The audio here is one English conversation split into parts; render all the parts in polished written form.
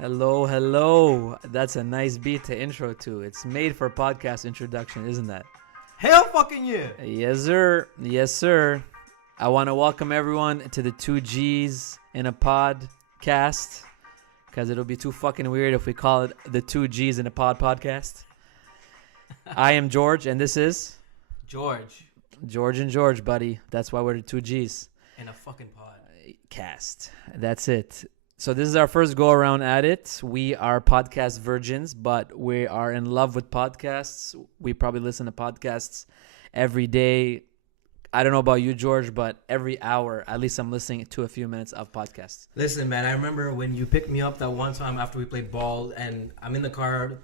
Hello, hello. That's a nice beat to intro to. It's made for podcast introduction, isn't that? Hell fucking yeah. Yes, sir. Yes, sir. I want to welcome everyone to the 2Gs in a podcast because it'll be too fucking weird if we call it the 2Gs in a podcast. I am George, and this is George. George and George, buddy. That's why we're the 2Gs. In a fucking pod. Cast. That's it. So this is our first go around at it. We are podcast virgins, but we are in love with podcasts. We probably listen to podcasts every day. I don't know about you, George, but every hour, at least I'm listening to a few minutes of podcasts. Listen, man, I remember when you picked me up that one time after we played ball, and I'm in the car.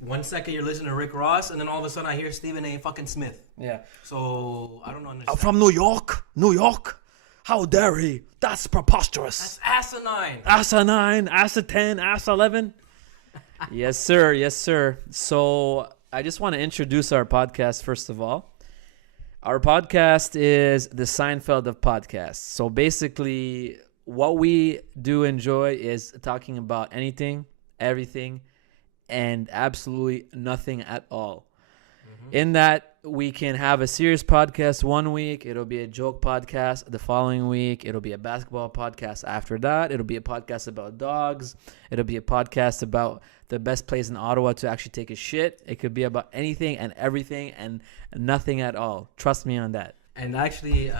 1 second you're listening to Rick Ross, and then all of a sudden I hear Stephen A. fucking Smith. Yeah. So I don't know. I'm from New York. New York. How dare he? That's preposterous. That's asinine. Asa 9, Asa 10, Asa 11. Yes, sir. Yes, sir. So I just want to introduce our podcast, first of all. Our podcast is the Seinfeld of podcasts. So basically, what we do enjoy is talking about anything, everything, and absolutely nothing at all. In that, we can have a serious podcast one week. It'll be a joke podcast the following week. It'll be a basketball podcast after that. It'll be a podcast about dogs. It'll be a podcast about the best place in Ottawa to actually take a shit. It could be about anything and everything and nothing at all. Trust me on that. And actually,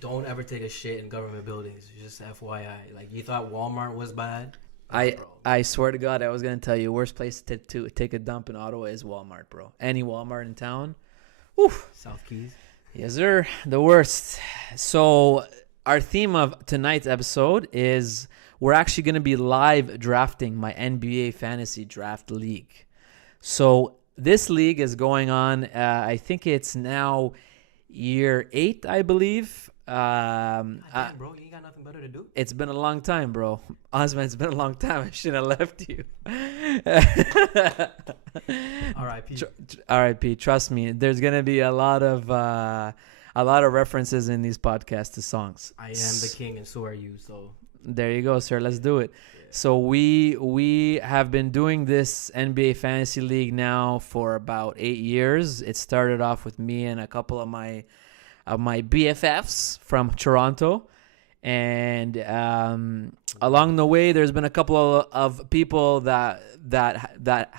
don't ever take a shit in government buildings. Just FYI. Like, you thought Walmart was bad? I swear to God, I was going to tell you, worst place to take a dump in Ottawa is Walmart, bro. Any Walmart in town. Oof. South Keys. Yes, sir. The worst. So our theme of tonight's episode is we're actually going to be live drafting my NBA Fantasy Draft League. So this league is going on, I think it's now year 8, I believe. Damn, bro, you ain't got nothing better to do. It's been a long time, bro. Osman, it's been a long time. I shouldn't have left you. R.I.P. R.I.P. Trust me, there's gonna be a lot of references in these podcasts to songs. I am the king, and so are you. So there you go, sir. Let's do it. Yeah. So we have been doing this NBA Fantasy League now for about 8 years. It started off with me and a couple of my BFFs from Toronto, and along the way there's been a couple of people that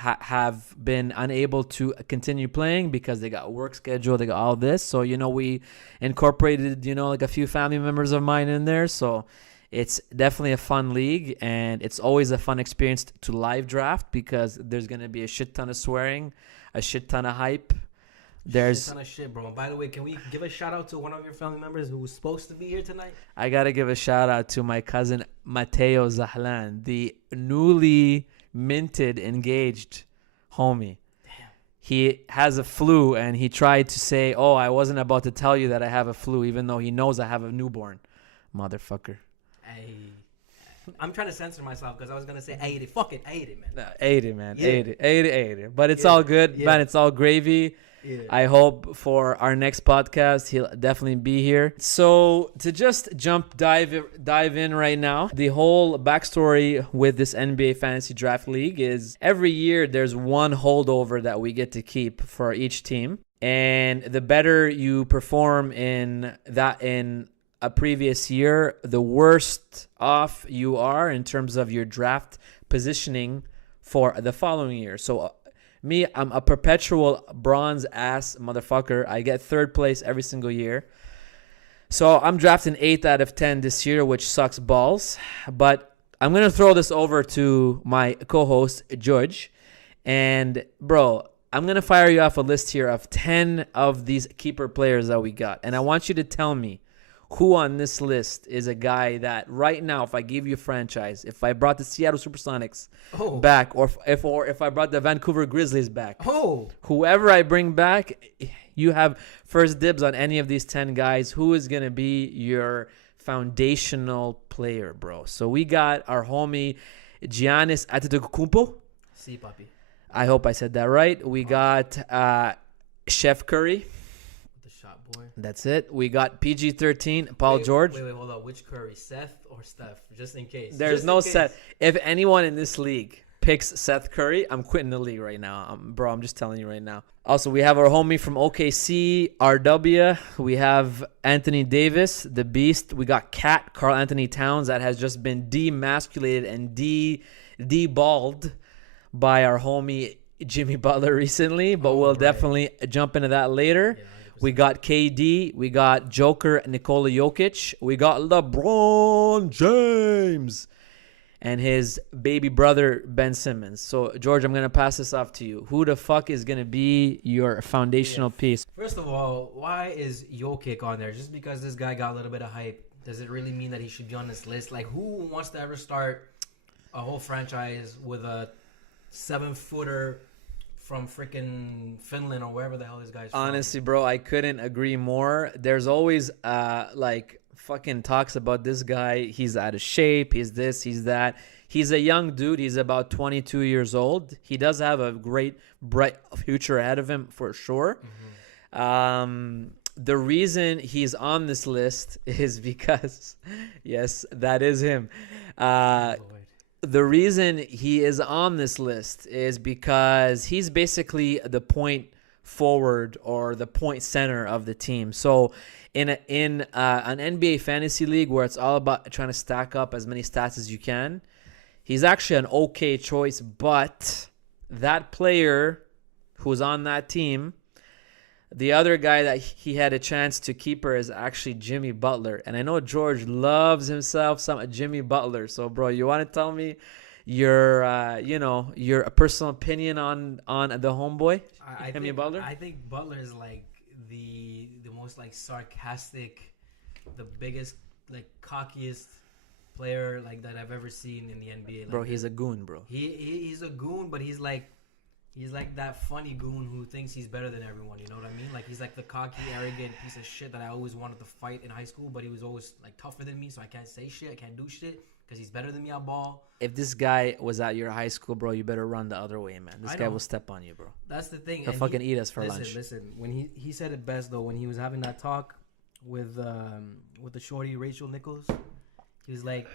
have been unable to continue playing because they got work schedule, they got all this. So we incorporated like a few family members of mine in there. So it's definitely a fun league, and it's always a fun experience to live draft because there's gonna be a shit ton of swearing, a shit ton of hype. There's a ton of shit, bro. And by the way, can we give a shout out to one of your family members who was supposed to be here tonight? I gotta give a shout out to my cousin Mateo Zahlan, the newly minted engaged homie. Damn. He has a flu, and he tried to say, "Oh, I wasn't about to tell you that I have a flu," even though he knows I have a newborn. Motherfucker. I'm trying to censor myself because I was gonna say I ate it. Fuck it, I ate it, man. No, ate it, man. Yeah. Ate it. But it's all good, man. It's all gravy. Yeah. I hope for our next podcast he'll definitely be here. So to just dive in right now, the whole backstory with this NBA Fantasy Draft League is every year there's one holdover that we get to keep for each team, and the better you perform in a previous year, the worse off you are in terms of your draft positioning for the following year. So me, I'm a perpetual bronze ass motherfucker. I get third place every single year. So I'm drafting 8 out of 10 this year, which sucks balls. But I'm going to throw this over to my co-host, George. And, bro, I'm going to fire you off a list here of 10 of these keeper players that we got. And I want you to tell me who on this list is a guy that right now, if I gave you a franchise, if I brought the Seattle Supersonics back, or if I brought the Vancouver Grizzlies back, whoever I bring back, you have first dibs on any of these 10 guys. Who is going to be your foundational player, bro? So we got our homie Giannis Antetokounmpo. See, papi. I hope I said that right. We got Chef Curry. The shot, boy. That's it. We got PG-13, Paul George. Wait, hold up. Which Curry, Seth or Steph? Just in case. There's Just no in case. Seth. If anyone in this league picks Seth Curry, I'm quitting the league right now. Bro, I'm just telling you right now. Also, we have our homie from OKC, RW. We have Anthony Davis, the Beast. We got Carl Anthony Towns, that has just been demasculated and de-balled by our homie Jimmy Butler recently, but we'll definitely jump into that later. Yeah, we got KD, we got Joker Nikola Jokic, we got LeBron James, and his baby brother Ben Simmons. So, George, I'm going to pass this off to you. Who the fuck is going to be your foundational piece? First of all, why is Jokic on there? Just because this guy got a little bit of hype, does it really mean that he should be on this list? Like, who wants to ever start a whole franchise with a 7-footer from freaking Finland or wherever the hell this guy's from? Honestly, bro, I couldn't agree more. There's always like fucking talks about this guy. He's out of shape. He's this, he's that. He's a young dude. He's about 22 years old. He does have a great, bright future ahead of him for sure. The reason he's on this list is because, yes, that is him. The reason he is on this list is because he's basically the point forward or the point center of the team. So in an NBA fantasy league where it's all about trying to stack up as many stats as you can, he's actually an okay choice. But that player who's on that team, the other guy that he had a chance to keeper is actually Jimmy Butler. And I know George loves himself some Jimmy Butler. So, bro, you want to tell me your personal opinion on the homeboy, Jimmy Butler? I think Butler is like the most like sarcastic, the biggest like cockiest player like that I've ever seen in the NBA. Like, bro, he's a goon, bro. He's a goon, but he's like that funny goon who thinks he's better than everyone. You know what I mean? Like, he's like the cocky, arrogant piece of shit that I always wanted to fight in high school, but he was always like tougher than me, so I can't say shit, I can't do shit because he's better than me at ball. If this guy was at your high school, bro, you better run the other way, man. This guy will step on you, bro. That's the thing. He'll fucking eat us for lunch. Listen. When he said it best though, when he was having that talk with the shorty Rachel Nichols, he was like,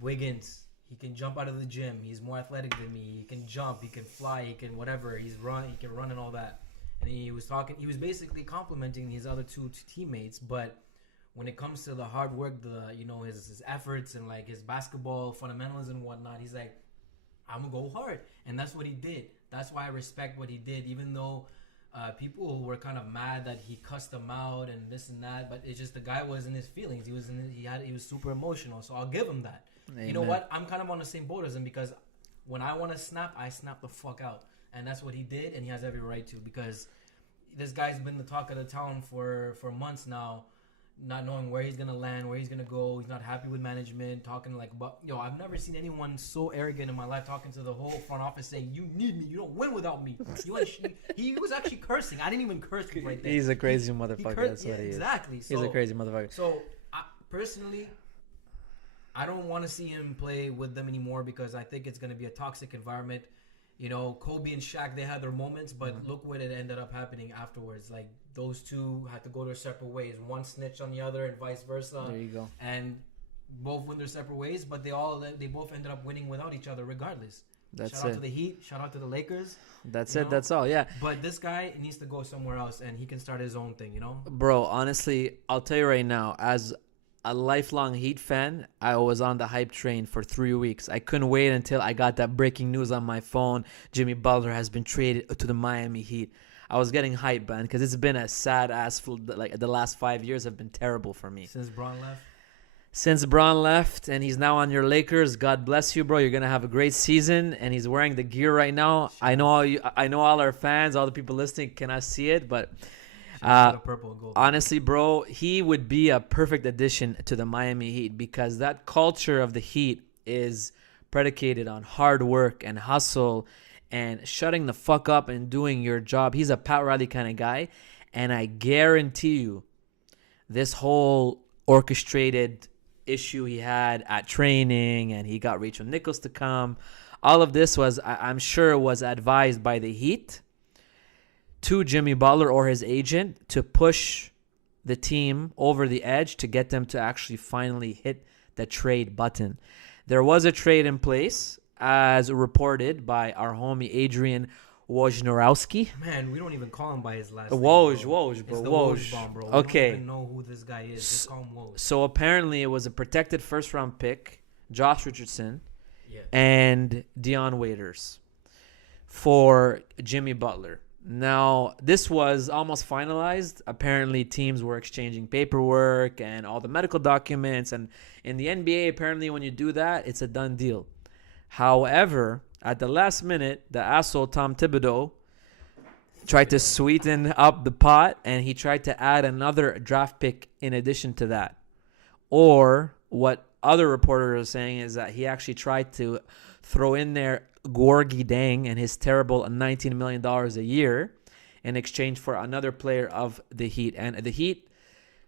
Wiggins, he can jump out of the gym. He's more athletic than me. He can jump. He can fly. He can whatever. He can run and all that. And he was basically complimenting his other two teammates. But when it comes to the hard work, his efforts and like his basketball fundamentals and whatnot, he's like, I'm gonna go hard. And that's what he did. That's why I respect what he did, even though people were kind of mad that he cussed them out and this and that. But it's just the guy was in his feelings. He was super emotional. So I'll give him that. Amen. You know what? I'm kind of on the same boat as him because when I want to snap, I snap the fuck out. And that's what he did, and he has every right to because this guy's been the talk of the town for months now, not knowing where he's going to land, where he's going to go. He's not happy with management, talking like, I've never seen anyone so arrogant in my life talking to the whole front office saying, you need me, you don't win without me. He was actually cursing. I didn't even curse right there. He's a crazy motherfucker. That's what he is. Exactly. He's a crazy motherfucker. So, personally, I don't want to see him play with them anymore because I think it's going to be a toxic environment. You know, Kobe and Shaq, they had their moments, but look what it ended up happening afterwards. Like, those two had to go their separate ways. One snitched on the other and vice versa. There you go. And both went their separate ways, but they both ended up winning without each other regardless. Shout out to the Heat. Shout out to the Lakers. That's it. That's all. Yeah. But this guy needs to go somewhere else, and he can start his own thing, you know? Bro, honestly, I'll tell you right now, as a lifelong Heat fan, I was on the hype train for 3 weeks. I couldn't wait until I got that breaking news on my phone. Jimmy Butler has been traded to the Miami Heat. I was getting hype, man, because it's been a sad ass. Like the last 5 years have been terrible for me. Since Braun left, and he's now on your Lakers. God bless you, bro. You're gonna have a great season, and he's wearing the gear right now. I know all our fans, all the people listening cannot see it, but. Purple and gold. Honestly, bro, he would be a perfect addition to the Miami Heat because that culture of the Heat is predicated on hard work and hustle and shutting the fuck up and doing your job. He's a Pat Riley kind of guy, and I guarantee you this whole orchestrated issue he had at training and he got Rachel Nichols to come, all of this was, I'm sure, was advised by the Heat to Jimmy Butler or his agent to push the team over the edge to get them to actually finally hit the trade button. There was a trade in place, as reported by our homie Adrian Wojnarowski. Man, we don't even call him by his last name. Woj, bro. Woj, bro. It's the Woj. Bomb, bro. Okay. We don't even know who this guy is. Just call him Woj. So apparently it was a protected first round pick, Josh Richardson, Yeah. and Dion Waiters for Jimmy Butler. Now, this was almost finalized. Apparently, teams were exchanging paperwork and all the medical documents. And in the NBA, apparently, when you do that, it's a done deal. However, at the last minute, the asshole Tom Thibodeau tried to sweeten up the pot, and he tried to add another draft pick in addition to that. Or what other reporters are saying is that he actually tried to throw in there Gorgie Dang and his terrible $19 million a year in exchange for another player of the Heat. And the Heat,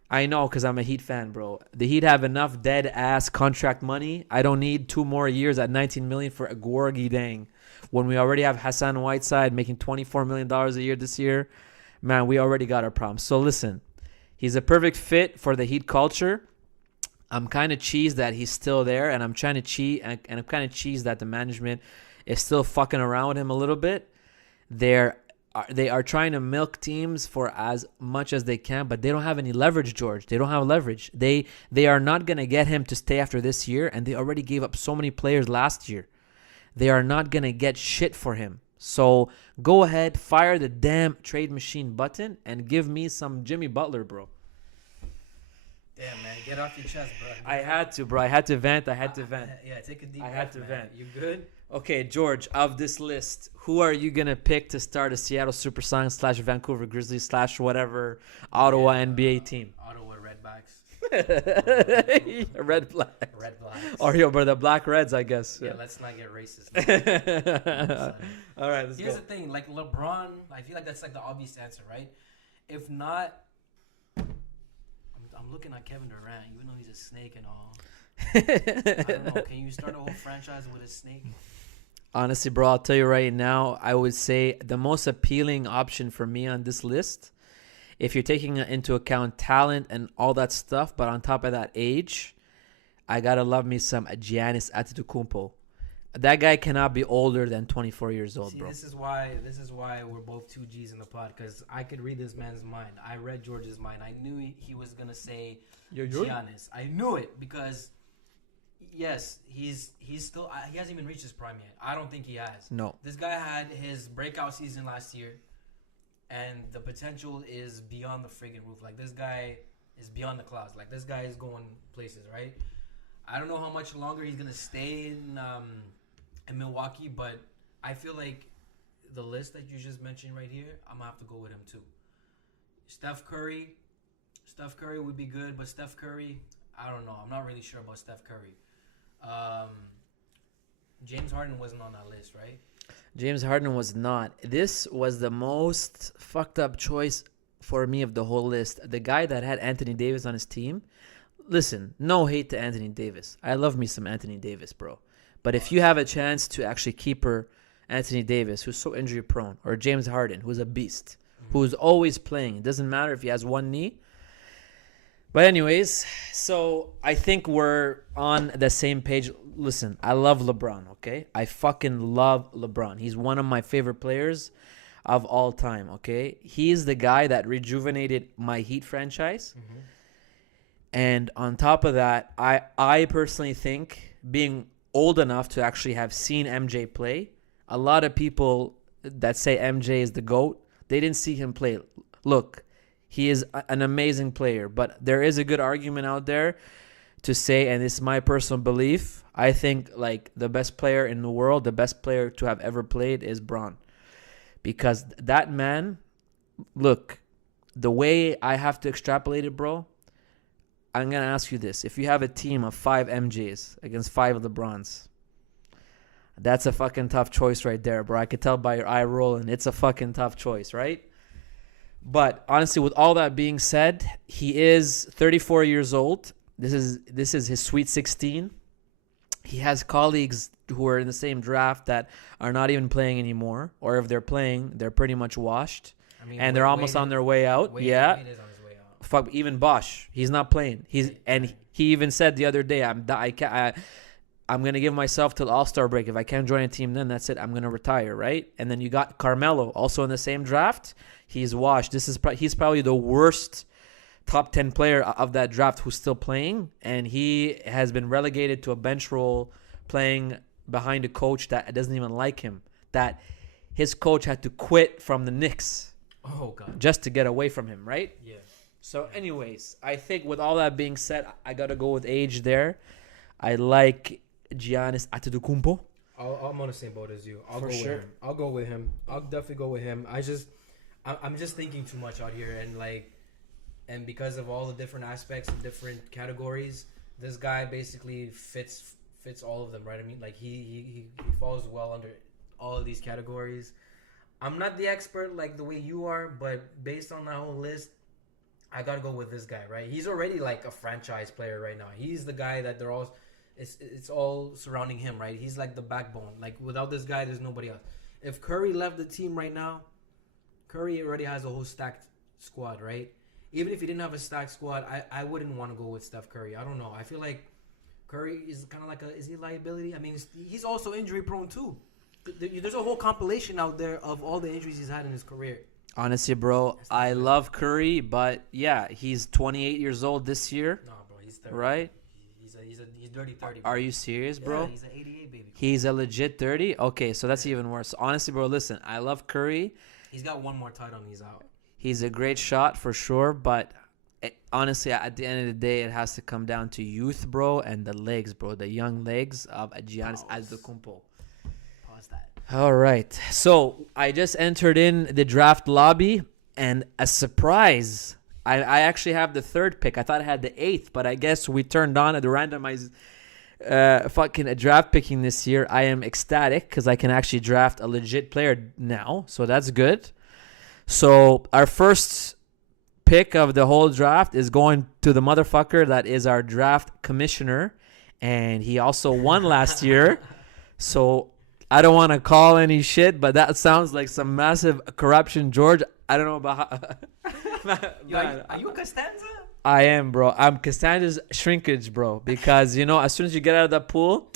I know because I'm a Heat fan, bro. The Heat have enough dead-ass contract money. I don't need 2 more years at $19 million for a Gorgie Dang. When we already have Hassan Whiteside making $24 million a year this year, man, we already got our problems. So listen, he's a perfect fit for the Heat culture. I'm kind of cheesed that he's still there, and I'm trying to cheat, and I'm kind of cheesed that the management is still fucking around with him a little bit. They are trying to milk teams for as much as they can, but they don't have any leverage, George. They don't have leverage. They are not going to get him to stay after this year, and they already gave up so many players last year. They are not going to get shit for him. So go ahead, fire the damn trade machine button, and give me some Jimmy Butler, bro. Damn, man. Get off your chest, bro. I had to, bro. I had to vent. Yeah, take a deep I breath, had to man. vent. You good? Okay, George, of this list, who are you going to pick to start a Seattle Supersonics / Vancouver Grizzlies / whatever Ottawa NBA team? Ottawa Redbacks. Red Black. Red Blacks. Or yo, bro, the Black Reds, I guess. Yeah, let's not get racist. All right, let's Here's go. the thing, like LeBron, I feel like that's like the obvious answer, right? If not, I'm looking at Kevin Durant, even though he's a snake and all. I don't know. Can you start a whole franchise with a snake? Honestly, bro, I'll tell you right now, I would say the most appealing option for me on this list, if you're taking into account talent and all that stuff, but on top of that, age, I gotta love me some Giannis Antetokounmpo. That guy cannot be older than 24 years old, See, bro. This is why we're both 2Gs in the pod, because I could read this man's mind. I read George's mind. I knew he was gonna say Giannis. I knew it because yes, he's still he hasn't even reached his prime yet. I don't think he has. No. This guy had his breakout season last year, and the potential is beyond the friggin' roof. Like, this guy is beyond the clouds. Like, this guy is going places, right? I don't know how much longer he's gonna stay in Milwaukee, but I feel like the list that you just mentioned right here, I'm gonna have to go with him too. Steph Curry would be good, but Steph Curry, I don't know. I'm not really sure about Steph Curry. James Harden wasn't on that list, right? James Harden was not. This was the most fucked up choice for me of the whole list. The guy that had Anthony Davis on his team. Listen, no hate to Anthony Davis. I love me some Anthony Davis, bro. But if you have a chance to actually keeper Anthony Davis, who's so injury prone, or James Harden, who's a beast, who's always playing, it doesn't matter if he has one knee. But anyways, so I think we're on the same page. Listen, I love LeBron, okay? I fucking love LeBron. He's one of my favorite players of all time, okay? He's the guy that rejuvenated my Heat franchise. Mm-hmm. And on top of that, I personally think, being old enough to actually have seen MJ play, a lot of people that say MJ is the GOAT, they didn't see him play. Look, he is an amazing player, but there is a good argument out there to say, and this is my personal belief, I think like the best player in the world, the best player to have ever played is Bron. Because that man, look, the way I have to extrapolate it, bro, I'm going to ask you this. If you have a team of 5 MJs against 5 LeBrons, that's a fucking tough choice right there, bro. I could tell by your eye rolling. It's a fucking tough choice, right? But honestly, with all that being said, he is 34 years old. This is his Sweet 16. He has colleagues who are in the same draft that are not even playing anymore, or if they're playing, they're pretty much washed. I mean, and they're almost on their way out. Wade Yeah. is on his way out. Fuck, even Bosch, he's not playing. He even said the other day, I'm gonna give myself till All-Star break. If I can't join a team, then that's it. I'm gonna retire, right? And then you got Carmelo, also in the same draft. He's washed. He's probably the worst top 10 player of that draft who's still playing, and he has been relegated to a bench role, playing behind a coach that doesn't even like him. That his coach had to quit from the Knicks. Oh God. Just to get away from him, right? Yeah. So, anyways, I think with all that being said, I gotta go with age there. I like Giannis Antetokounmpo. I'm on the same boat as you. I'll For go sure. with him. I'll go with him. I'll definitely go with him. I'm just thinking too much out here, and because of all the different aspects and different categories, this guy basically fits all of them, right? I mean, like he falls well under all of these categories. I'm not the expert like the way you are, but based on that whole list, I gotta go with this guy, right? He's already like a franchise player right now. He's the guy that they're all. It's all surrounding him, right? He's like the backbone. Like without this guy, there's nobody else. If Curry left the team right now, Curry already has a whole stacked squad, right? Even if he didn't have a stacked squad, I wouldn't want to go with Steph Curry. I don't know. I feel like Curry is kind of like is he a liability? I mean, he's also injury prone too. There's a whole compilation out there of all the injuries he's had in his career. Honestly, bro, I love Curry, but yeah, he's 28 years old this year. No, bro, he's 30. Right? He's dirty 30. Are you serious, bro? Yeah, he's an 88 baby. He's a legit 30? Okay, so that's even worse. Honestly, bro, listen, I love Curry. He's got one more title and he's out. He's a great shot for sure, but honestly, at the end of the day, it has to come down to youth, bro, and the legs, bro, the young legs of Giannis Antetokounmpo. Pause that. All right, so I just entered in the draft lobby, and a surprise. I actually have the third pick. I thought I had the eighth, but I guess we turned on at the randomized fucking draft picking this year. I am ecstatic because I can actually draft a legit player now, so that's good. So our first pick of the whole draft is going to the motherfucker that is our draft commissioner, and he also won last year. So I don't want to call any shit, but that sounds like some massive corruption, George. I don't know about how... Are you a Costanza? I am, bro. I'm Costanza's shrinkage, bro. Because, as soon as you get out of that pool,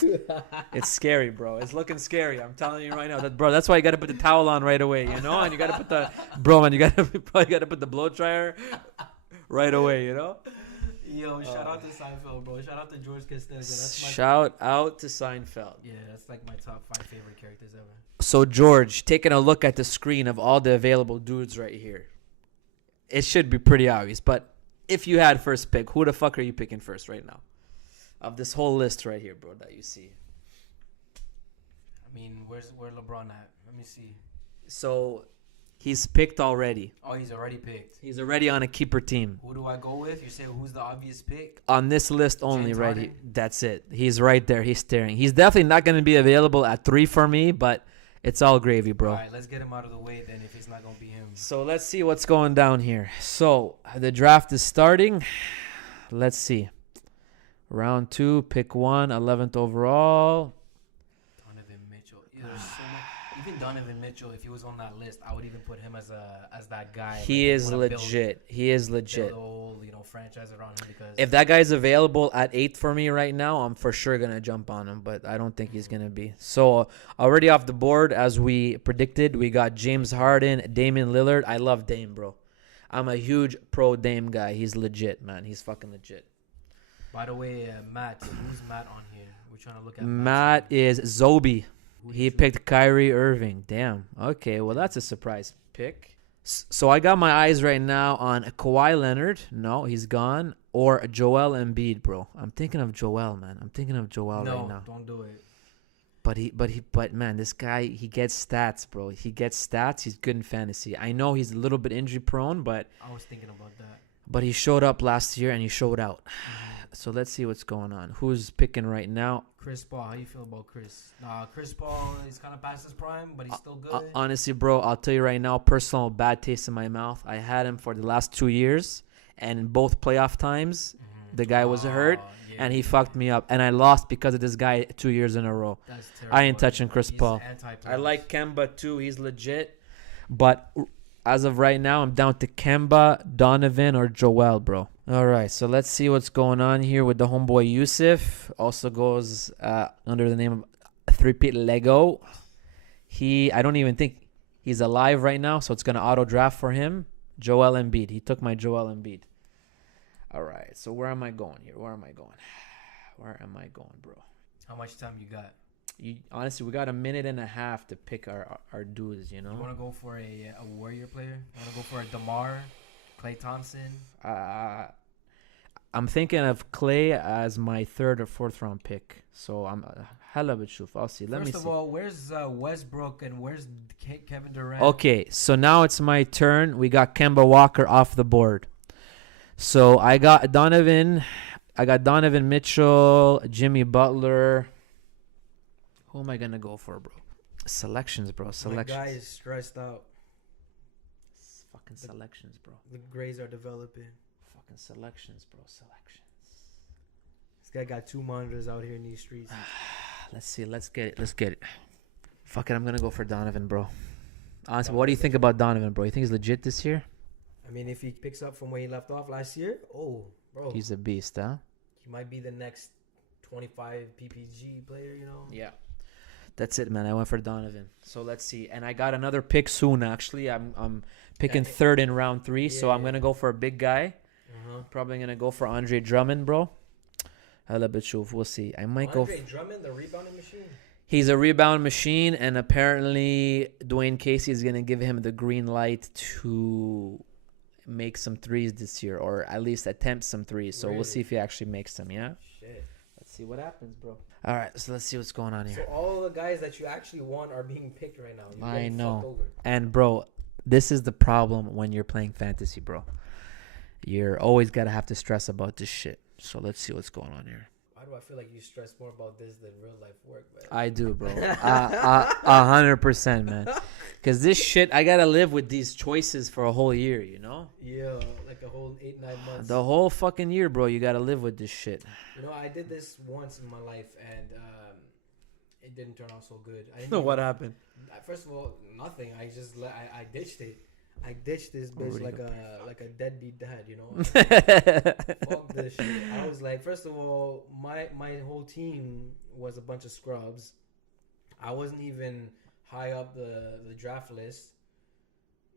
it's scary, bro. It's looking scary. I'm telling you right now. That's why you got to put the towel on right away, And you got to put the... Bro, man, you got to put the blow dryer right away, Yo, shout out to Seinfeld, bro. Shout out to George Costanza. Shout out to Seinfeld. Yeah, that's like my top 5 favorite characters ever. So, George, taking a look at the screen of all the available dudes right here, it should be pretty obvious. But if you had first pick, who the fuck are you picking first right now? Of this whole list right here, bro, that you see. I mean, where LeBron at? Let me see. So, he's picked already. Oh, he's already picked. He's already on a keeper team. Who do I go with? You say who's the obvious pick? On this list only, James right? Harden? That's it. He's right there. He's staring. He's definitely not going to be available at 3 for me, but it's all gravy, bro. All right, let's get him out of the way then if it's not going to be him. So let's see what's going down here. So the draft is starting. Let's see. Round 2, pick 1, 11th overall. Donovan Mitchell. Even Donovan Mitchell, if he was on that list, I would even put him as that guy. He is legit. He is legit. Build a whole, franchise around him because If that guy's available at 8 for me right now, I'm for sure going to jump on him, but I don't think he's going to be. So already off the board, as we predicted, we got James Harden, Damian Lillard. I love Dame, bro. I'm a huge pro Dame guy. He's legit, man. He's fucking legit. By the way, Matt, who's Matt on here? We're trying to look at Matt is Zobi. He picked Kyrie Irving. Damn. Okay, well, that's a surprise pick. So I got my eyes right now on Kawhi Leonard. No, he's gone. Or Joel Embiid, bro. I'm thinking of Joel, man. I'm thinking of Joel right now. No, don't do it. But man, this guy, he gets stats, bro. He gets stats. He's good in fantasy. I know he's a little bit injury prone, but I was thinking about that. But he showed up last year and he showed out. So let's see what's going on. Who's picking right now? Chris Paul. How you feel about Chris? Chris Paul is kind of past his prime, but he's still good. Honestly, bro, I'll tell you right now, personal bad taste in my mouth. I had him for the last 2 years, and in both playoff times, the guy was hurt, and he fucked me up. And I lost because of this guy 2 years in a row. That's terrible. I ain't touching Chris Paul. I like Kemba, too. He's legit. But as of right now, I'm down to Kemba, Donovan, or Joel, bro. All right, so let's see what's going on here with the homeboy Yusuf. Also goes under the name of 3-Pit Lego. I don't even think he's alive right now, so it's going to auto-draft for him. Joel Embiid. He took my Joel Embiid. All right, so where am I going here? Where am I going, bro? How much time you got? Honestly, we got a minute and a half to pick our dudes, you know? You want to go for a Warrior player? You want to go for a DeMar, Klay Thompson? I'm thinking of Clay as my 3rd or 4th round pick. So I'm hella bit shuf. I'll see. First of all, where's Westbrook and where's Kevin Durant? Okay, so now it's my turn. We got Kemba Walker off the board. So I got Donovan Mitchell, Jimmy Butler. Who am I gonna go for, bro? Selections, bro. My guy is stressed out. Fucking selections, bro. The grades are developing. Fucking selections, bro. Selections. This guy got 2 monitors out here in these streets. Let's see. Let's get it. Fuck it. I'm gonna go for Donovan, bro. Honestly, what do you think about Donovan, bro? You think he's legit this year? I mean, if he picks up from where he left off last year, bro. He's a beast, huh? He might be the next 25 PPG player, you know? Yeah. That's it, man. I went for Donovan. So let's see. And I got another pick soon, actually. I'm picking 3rd in round 3. So I'm going to go for a big guy. Probably going to go for Andre Drummond, bro. Hella bit shuf. We'll see. I might go. Andre Drummond, the rebounding machine? He's a rebound machine. And apparently Dwayne Casey is going to give him the green light to make some threes this year. Or at least attempt some threes. So we'll see if he actually makes them, yeah? Shit. Let's see what happens, bro. All right, so let's see what's going on here. So all the guys that you actually want are being picked right now. I know. And, bro, this is the problem when you're playing fantasy, bro. You're always got to have to stress about this shit. So let's see what's going on here. Why do I feel like you stress more about this than real life work, man? I do, bro. 100%, man. Because this shit, I got to live with these choices for a whole year, you know? Yeah, like a whole 8-9 months. The whole fucking year, bro. You got to live with this shit. You know, I did this once in my life, and it didn't turn out so good. What happened? First of all, nothing. I just I ditched it. I ditched this bitch like a deadbeat dad, you know. Fuck this shit. I was like, first of all, my whole team was a bunch of scrubs. I wasn't even high up the draft list,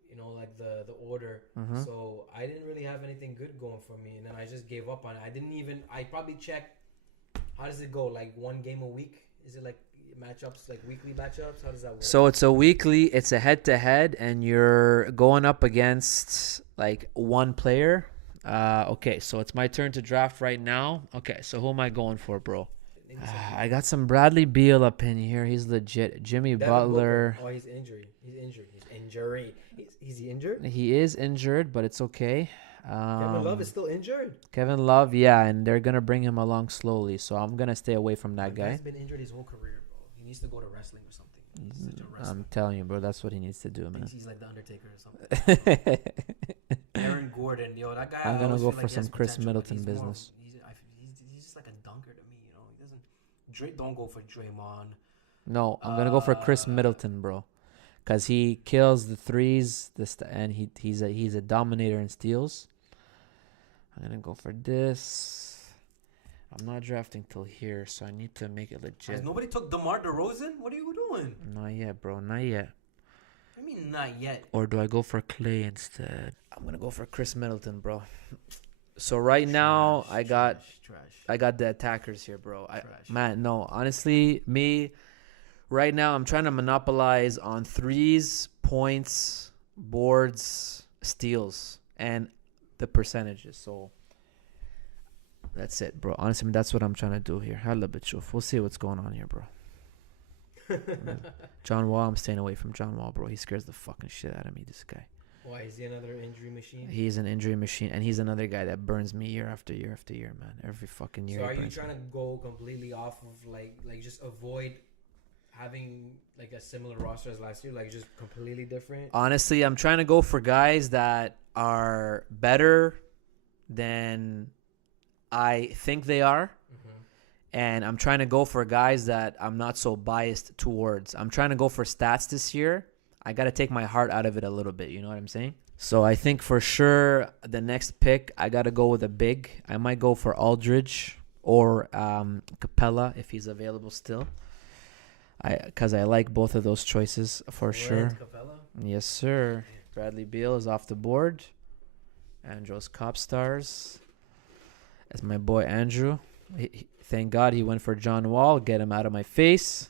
you know, like the order. So I didn't really have anything good going for me, and then I just gave up on it. I probably checked. How does it go? Like 1 game a week? Is it like matchups, like weekly matchups? How does that work? So it's a head-to-head, and you're going up against like one player. Okay, so it's my turn to draft right now. Okay, so who am I going for, bro? I got some Bradley Beal up in here. He's legit. Jimmy Butler. Oh, he's injured. Is he injured? He is injured, but it's okay. Kevin Love is still injured? Kevin Love, yeah, and they're going to bring him along slowly. So I'm going to stay away from that guy. He's been injured his whole career, bro. He needs to go to wrestling or something. I'm telling you, bro, that's what he needs to do, man. He's like the Undertaker or something. Aaron Gordon, yo, that guy. I'm going to go for some Chris Middleton business. He's just like a dunker to me, you know. He doesn't. Don't go for Draymond. No, I'm going to go for Chris Middleton, bro. Because he kills the threes, and he's a dominator in steals. I'm going to go for this. I'm not drafting till here, so I need to make it legit. Nobody took DeMar DeRozan? What are you doing? Not yet, bro. Not yet. I mean, not yet. Or do I go for Clay instead? I'm going to go for Chris Middleton, bro. So right now, I got the attackers here, bro. Man, no. Honestly, right now, I'm trying to monopolize on threes, points, boards, steals, and the percentages. So that's it, bro. Honestly, that's what I'm trying to do here. We'll see what's going on here, bro. John Wall, I'm staying away from John Wall, bro. He scares the fucking shit out of me, this guy. Why, is he another injury machine? He's an injury machine, and he's another guy that burns me year after year after year, man. Every fucking year. So are you trying to go completely off of like just avoid having like a similar roster as last year, like just completely different? Honestly, I'm trying to go for guys that are better than I think they are. And I'm trying to go for guys that I'm not so biased towards. I'm trying to go for stats this year. I got to take my heart out of it a little bit. You know what I'm saying? So I think for sure the next pick, I got to go with a big. I might go for Aldridge or Capella if he's available still. Because I like both of those choices for sure. Capella? Yes, sir. Bradley Beal is off the board. Andros Cop Stars. That's my boy Andrew. Thank God he went for John Wall. Get him out of my face.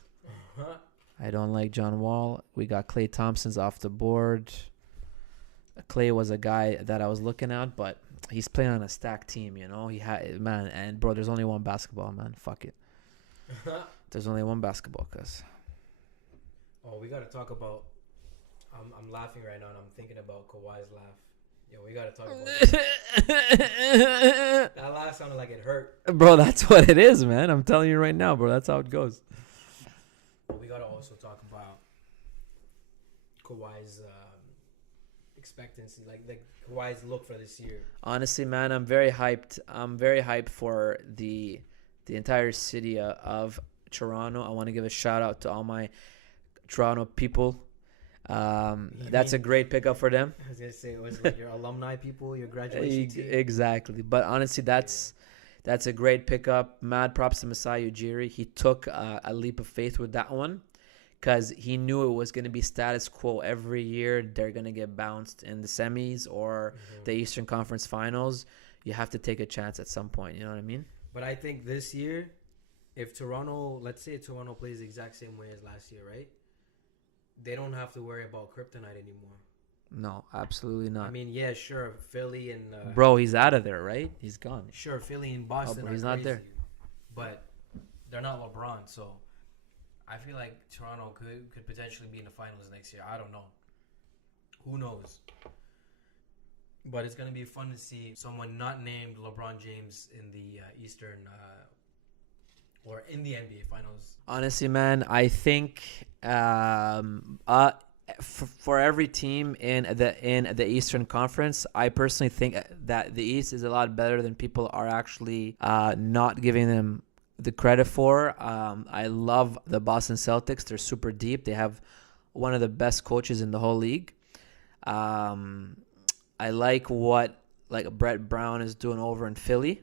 I don't like John Wall. We got Klay Thompson's off the board. Klay was a guy that I was looking at, but he's playing on a stacked team, you know. And bro, there's only one basketball, man. Fuck it. There's only one basketball, cuz. Oh, we gotta talk about. I'm laughing right now, and I'm thinking about Kawhi's laugh. Yo, we gotta talk about that. That laugh sounded like it hurt. Bro, that's what it is, man. I'm telling you right now, bro. That's how it goes. But we gotta also talk about Kawhi's expectancy, like Kawhi's look for this year. Honestly, man, I'm very hyped. I'm very hyped for the entire city of Toronto. I want to give a shout out to all my Toronto people. That's a great pickup for them. I was gonna say it was like your alumni people, your graduation team. Exactly, but honestly, that's a great pickup. Mad props to Masai Ujiri. He took a leap of faith with that one because he knew it was going to be status quo every year. They're going to get bounced in the semis or the Eastern Conference Finals. You have to take a chance at some point. You know what I mean? But I think this year, if Toronto, let's say Toronto plays the exact same way as last year, right? They don't have to worry about kryptonite anymore. No, absolutely not. I mean, yeah, sure, Philly and bro, he's out of there, right? He's gone. Sure, Philly and Boston bro, are he's crazy, not there. But they're not LeBron, so I feel like Toronto could potentially be in the finals next year. I don't know. Who knows? But it's gonna be fun to see someone not named LeBron James in the Eastern or in the NBA Finals. Honestly, man, I think for every team in the Eastern Conference, I personally think that the East is a lot better than people are actually not giving them the credit for. I love the Boston Celtics. They're super deep. They have one of the best coaches in the whole league. I like what Brett Brown is doing over in Philly.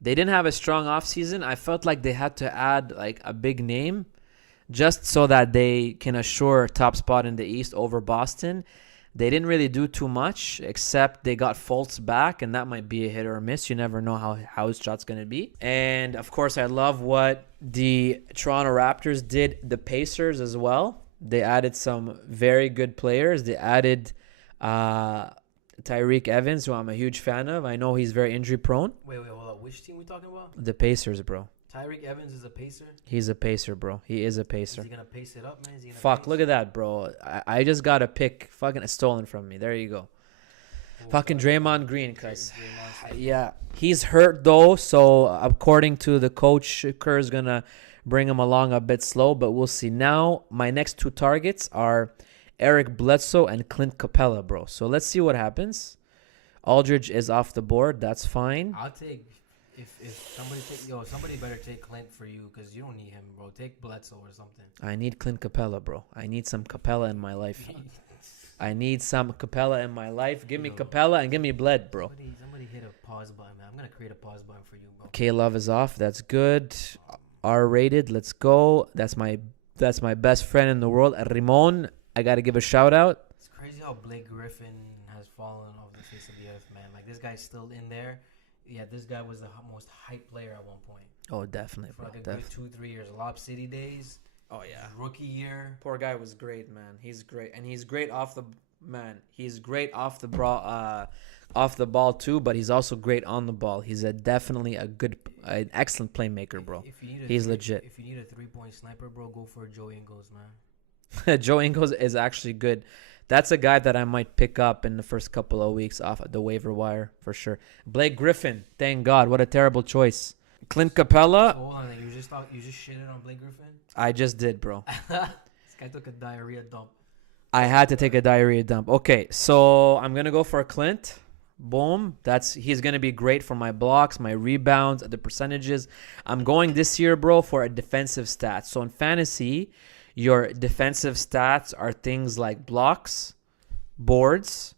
They didn't have a strong offseason. I felt like they had to add a big name just so that they can assure top spot in the East over Boston. They didn't really do too much except they got Fultz back, and that might be a hit or a miss. You never know how his shot's going to be. And, of course, I love what the Toronto Raptors did, the Pacers as well. They added some very good players. They added Tyreek Evans, who I'm a huge fan of. I know he's very injury prone. Wait, hold up. Which team we talking about? The Pacers, bro. Tyreek Evans is a pacer? He's a pacer, bro. He is a pacer. Is he going to pace it up, man? Fuck, look at that, bro. I just got a pick fucking stolen from me. There you go. Fucking Draymond Green, cuz. Yeah. He's hurt, though, so according to the coach, Kerr's going to bring him along a bit slow, but we'll see. Now, my next two targets are Eric Bledsoe and Clint Capella, bro. So let's see what happens. Aldridge is off the board. That's fine. I'll take if somebody better take Clint for you because you don't need him, bro. Take Bledsoe or something. I need Clint Capella, bro. I need some Capella in my life. I need some Capella in my life. Give me Capella and give me Bled, bro. Somebody hit a pause button, man. I'm gonna create a pause button for you, bro. K-Love is off. That's good. R-rated. Let's go. That's my best friend in the world, Ramon. I gotta give a shout out. It's crazy how Blake Griffin has fallen off the face of the earth, man. Like this guy's still in there. Yeah, this guy was the most hyped player at one point. Oh, definitely, for bro. Good 2-3 years. Lob City days. Oh yeah. Rookie year. Poor guy was great, man. He's great, and he's great off the He's great off the ball too, but he's also great on the ball. He's definitely an excellent playmaker, bro. He's legit. If you need a 3-point sniper, bro, go for Joe Ingles, man. Joe Ingles is actually good. That's a guy that I might pick up in the first couple of weeks off the waiver wire for sure. Blake Griffin, thank God, what a terrible choice. Clint Capella. Hold on, you just shitted on Blake Griffin? I just did, bro. This guy took a diarrhea dump. I had to take a diarrhea dump. Okay, so I'm gonna go for Clint. Boom. He's gonna be great for my blocks, my rebounds, the percentages. I'm going this year, bro, for a defensive stat. So in fantasy, Your defensive stats are things like blocks, boards,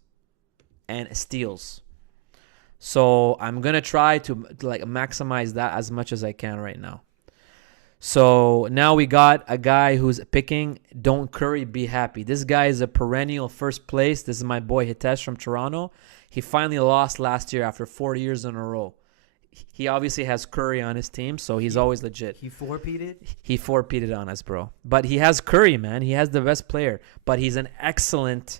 and steals. So I'm gonna try to like maximize that as much as I can right now. So now we got a guy who's picking Don't Curry Be Happy. This guy is a perennial first place. This is my boy Hitesh from Toronto. He finally lost last year after 4 years in a row. He obviously has Curry on his team, so he's always legit. He four-peated? He four-peated on us, bro. But he has Curry, man. He has the best player. But he's an excellent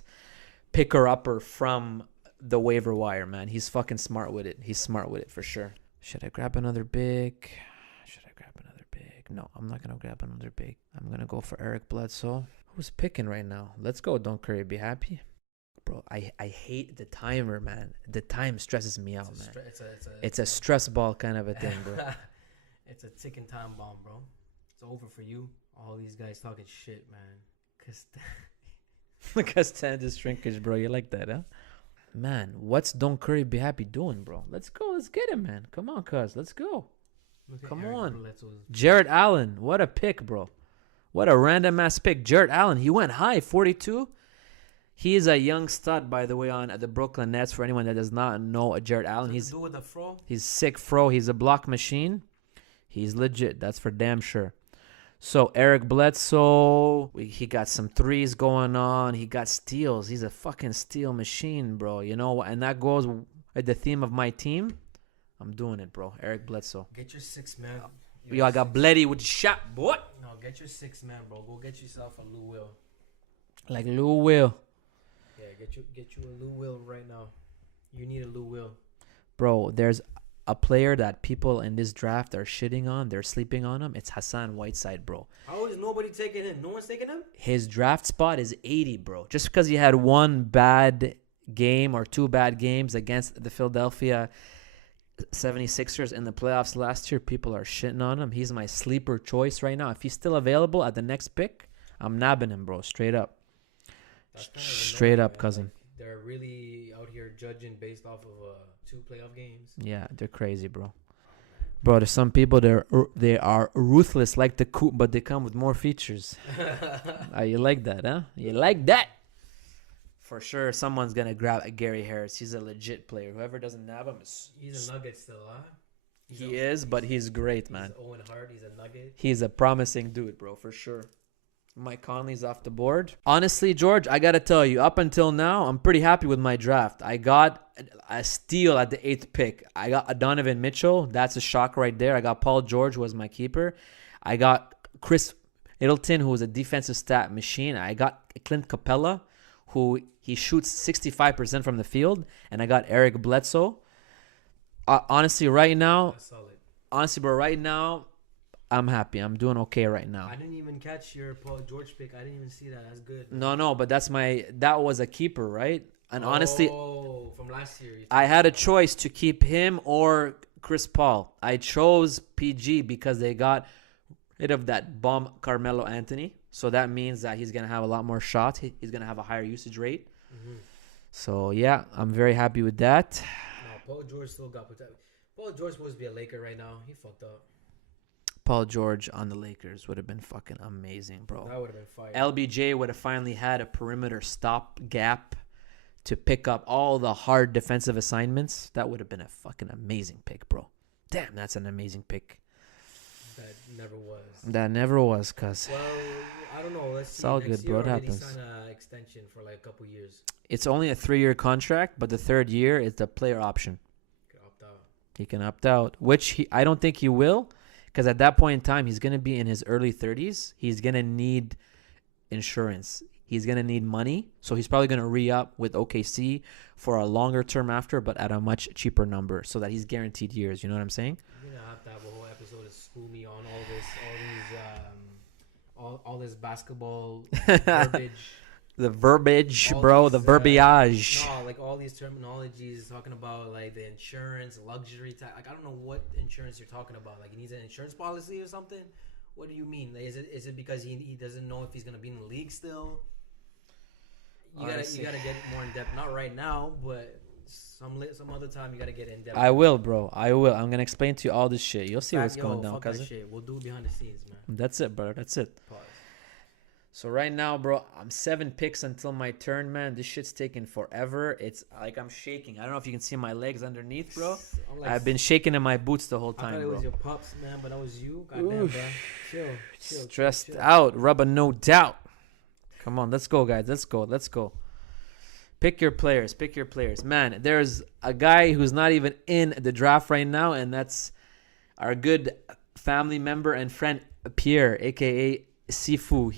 picker-upper from the waiver wire, man. He's fucking smart with it. He's smart with it for sure. Should I grab another big? No, I'm not going to grab another big. I'm going to go for Eric Bledsoe. Who's picking right now? Let's go. Don't Curry Be Happy. Bro, I hate the timer, man. The time stresses me out, man. It's a stress ball kind of a thing, bro. It's a ticking time bomb, bro. It's over for you. All these guys talking shit, man. Castan is shrinkage, bro. You like that, huh? Man, what's Don't Curry Be Happy doing, bro? Let's go. Let's get him, man. Come on, cuz. Let's go. Come on. Jared Allen. What a pick, bro. What a random ass pick. Jared Allen. He went high, 42. He is a young stud, by the way, on the Brooklyn Nets. For anyone that does not know Jared Allen, he's sick fro. He's a block machine. He's legit. That's for damn sure. So Eric Bledsoe, he got some threes going on. He got steals. He's a fucking steal machine, bro. You know, and that goes with the theme of my team. I'm doing it, bro. Eric Bledsoe. Get your 6 man. Yo, I got Bleddy with the shot, boy. No, get your 6 man, bro. Go get yourself a Lou Will. Like Lou Will. Yeah, get you a Lou Will right now. You need a Lou Will. Bro, there's a player that people in this draft are shitting on. They're sleeping on him. It's Hassan Whiteside, bro. How is nobody taking him? No one's taking him? His draft spot is 80, bro. Just because he had one bad game or two bad games against the Philadelphia 76ers in the playoffs last year, people are shitting on him. He's my sleeper choice right now. If he's still available at the next pick, I'm nabbing him, bro. Straight up. Straight up, cousin. Like, they're really out here judging based off of 2 playoff games. Yeah, they're crazy, bro. Bro, there's some people they are ruthless like the Coop, but they come with more features. You like that, huh? You like that? For sure, someone's going to grab Gary Harris. He's a legit player. Whoever doesn't nab him is... He's a Nugget still, huh? He is, but he's great, man. He's Owen Hart. He's a Nugget. He's a promising dude, bro, for sure. Mike Conley's off the board. Honestly, George, I got to tell you, up until now, I'm pretty happy with my draft. I got a steal at the 8th pick. I got a Donovan Mitchell. That's a shock right there. I got Paul George, who was my keeper. I got Chris Middleton, who was a defensive stat machine. I got Clint Capella, who he shoots 65% from the field. And I got Eric Bledsoe. Honestly, right now, bro, right now, I'm happy. I'm doing okay right now. I didn't even catch your Paul George pick. I didn't even see that. That's good. No, but that was a keeper, right? And honestly, from last year, I had a choice to keep him or Chris Paul. I chose PG because they got rid of that bum Carmelo Anthony. So that means that he's going to have a lot more shots. He's going to have a higher usage rate. Mm-hmm. So, yeah, I'm very happy with that. No, Paul George still got protected. Paul George supposed to be a Laker right now. He fucked up. Paul George on the Lakers would have been fucking amazing, bro. That would have been fire. LBJ would have finally had a perimeter stop gap to pick up all the hard defensive assignments. That would have been a fucking amazing pick, bro. Damn, that's an amazing pick. That never was, cuz. Well, I don't know. Let's see. It's all good, bro. It happens. Sign an extension for like a couple years. It's only a 3-year contract, but the 3rd year is the player option. He can opt out, which I don't think he will. Because at that point in time, he's going to be in his early 30s. He's going to need insurance. He's going to need money. So he's probably going to re-up with OKC for a longer term after, but at a much cheaper number so that he's guaranteed years. You know what I'm saying? You're going to have to have a whole episode to school me on all this basketball verbiage. The verbiage, bro. The verbiage. No, like all these terminologies talking about like the insurance, luxury tax. Like I don't know what insurance you're talking about. Like he needs an insurance policy or something. What do you mean? Like, is it because he doesn't know if he's gonna be in the league still? You gotta get more in depth. Not right now, but some other time you gotta get in depth. I will, bro. I will. I'm gonna explain to you all this shit. You'll see what's going down, cousin. We'll do it behind the scenes, man. That's it, bro. That's it. Pause. So right now, bro, I'm 7 picks until my turn, man. This shit's taking forever. It's like I'm shaking. I don't know if you can see my legs underneath, bro. I've been shaking in my boots the whole I time, thought it bro. was your pups, man, but that was you. Goddamn, bro. Chill. Stressed out, rubber, no doubt. Come on, let's go, guys. Let's go. Pick your players. Man, there's a guy who's not even in the draft right now, and that's our good family member and friend Pierre, aka Sifu.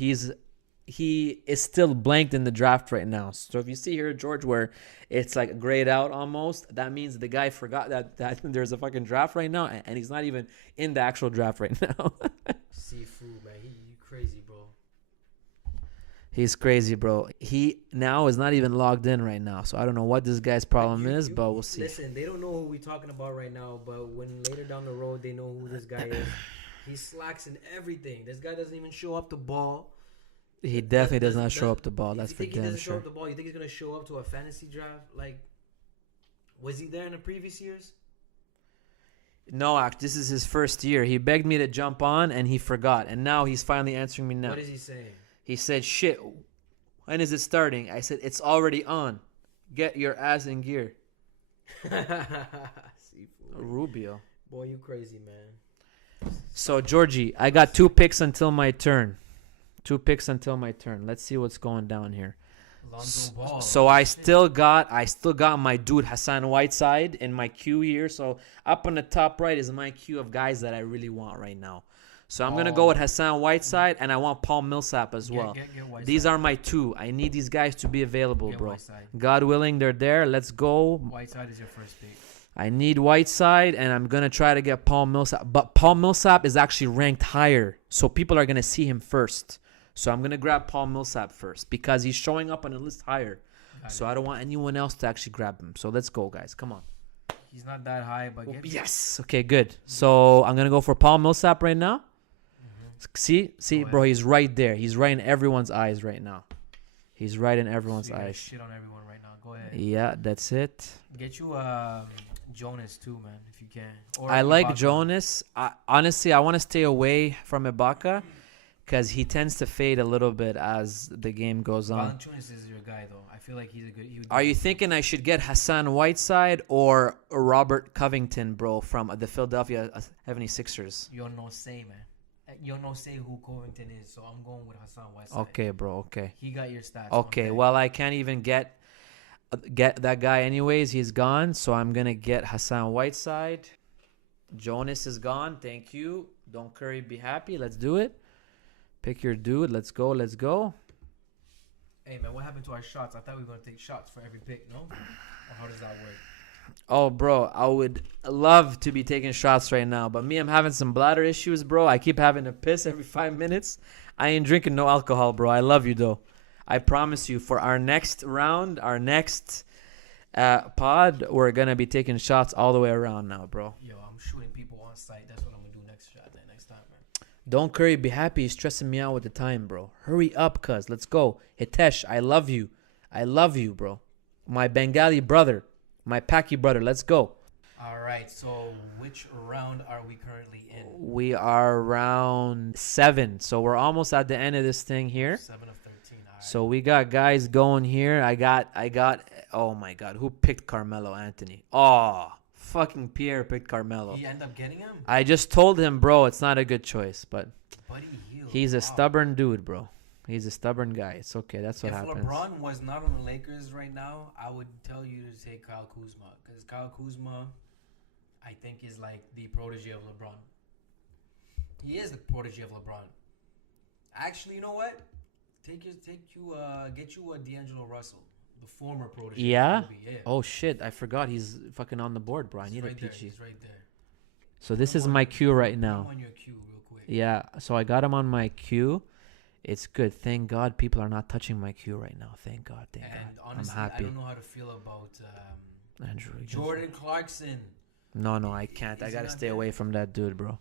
He is still blanked in the draft right now. So if you see here, George, where it's like grayed out almost, that means the guy forgot that there's a fucking draft right now, and he's not even in the actual draft right now. Seafood, man. You crazy, bro. He's crazy, bro. He now is not even logged in right now, so I don't know what this guy's problem is, but we'll see. Listen, they don't know who we're talking about right now, but when later down the road they know who this guy is. He slacks in everything. This guy doesn't even show up to ball. He definitely does not show up to ball. That's for damn sure. damn He doesn't show sure. up to ball. You think he's gonna show up to a fantasy draft? Like, was he there in the previous years? No, this is his first year. He begged me to jump on, and he forgot. And now he's finally answering me now. What is he saying? He said, "Shit, when is it starting?" I said, "It's already on. Get your ass in gear." Seafood. Rubio. Boy, you crazy, man. So, Georgie, I got 2 picks until my turn. 2 picks until my turn. Let's see what's going down here. Lonzo Ball. So I still got my dude Hassan Whiteside in my queue here. So up on the top right is my queue of guys that I really want right now. So I'm gonna go with Hassan Whiteside, and I want Paul Millsap as well. Get These are my 2. I need these guys to be available, Get bro. Whiteside. God willing, they're there. Let's go. Whiteside is your first pick. I need Whiteside, and I'm gonna try to get Paul Millsap. But Paul Millsap is actually ranked higher, so people are gonna see him first. So I'm going to grab Paul Millsap first because he's showing up on a list higher. So I don't want anyone else to actually grab him. So let's go, guys. Come on. He's not that high, but yes. Okay, good. So I'm going to go for Paul Millsap right now. See, bro, he's right there. He's right in everyone's eyes right now. He's right in everyone's eyes. Shit on everyone right now. Go ahead. Yeah, that's it. Get you Jonas too, man, if you can. Or I like Ibaka. Jonas. Honestly, I want to stay away from Ibaka, because he tends to fade a little bit as the game goes on. Valanciunas is your guy, though. I feel like he's a good. Are you thinking I should get Hassan Whiteside or Robert Covington, bro, from the Philadelphia 76ers? You don't say, man. You don't say who Covington is, so I'm going with Hassan Whiteside. Okay, bro. Okay. He got your stats. Okay. Well, I can't even get that guy anyways. He's gone, so I'm gonna get Hassan Whiteside. Jonas is gone. Thank you. Don't Curry be happy. Let's do it. Pick your dude. Let's go. Hey, man, what happened to our shots? I thought we were going to take shots for every pick, no? Or how does that work? Oh, bro, I would love to be taking shots right now. But me, I'm having some bladder issues, bro. I keep having to piss every 5 minutes. I ain't drinking no alcohol, bro. I love you, though. I promise you, for our next round, our next pod, we're going to be taking shots all the way around now, bro. Yo, I'm shooting people on site. That's what I'm going to do next time, man. Don't Curry be happy. He's stressing me out with the time, bro. Hurry up, cuz. Let's go. Hitesh, I love you. I love you, bro. My Bengali brother. My Paki brother. Let's go. All right. So which round are we currently in? We are round 7. So we're almost at the end of this thing here. 7 of 13. All right. So we got guys going here. I got, oh my God. Who picked Carmelo Anthony? Oh, fucking Pierre picked Carmelo. He ended up getting him? I just told him, bro, it's not a good choice. But Buddy Hield. he's a stubborn dude, bro. He's a stubborn guy. It's okay. That's what happens. If LeBron was not on the Lakers right now, I would tell you to take Kyle Kuzma. Because Kyle Kuzma, I think, is like the protege of LeBron. He is the protege of LeBron. Actually, you know what? Get you a D'Angelo Russell, the former protege. Yeah? Of Kobe. Yeah. Oh, shit. I forgot he's fucking on the board, bro. I need a right there. PG. He's right there. So this is my queue right Put now. him on your queue real quick. Yeah. So I got him on my queue. It's good. Thank God people are not touching my queue right now. Thank God. Thank God. Honestly, I'm happy. I don't know how to feel about Andrew Jordan Clarkson. No, I can't. I got to not stay there? away from that dude, bro.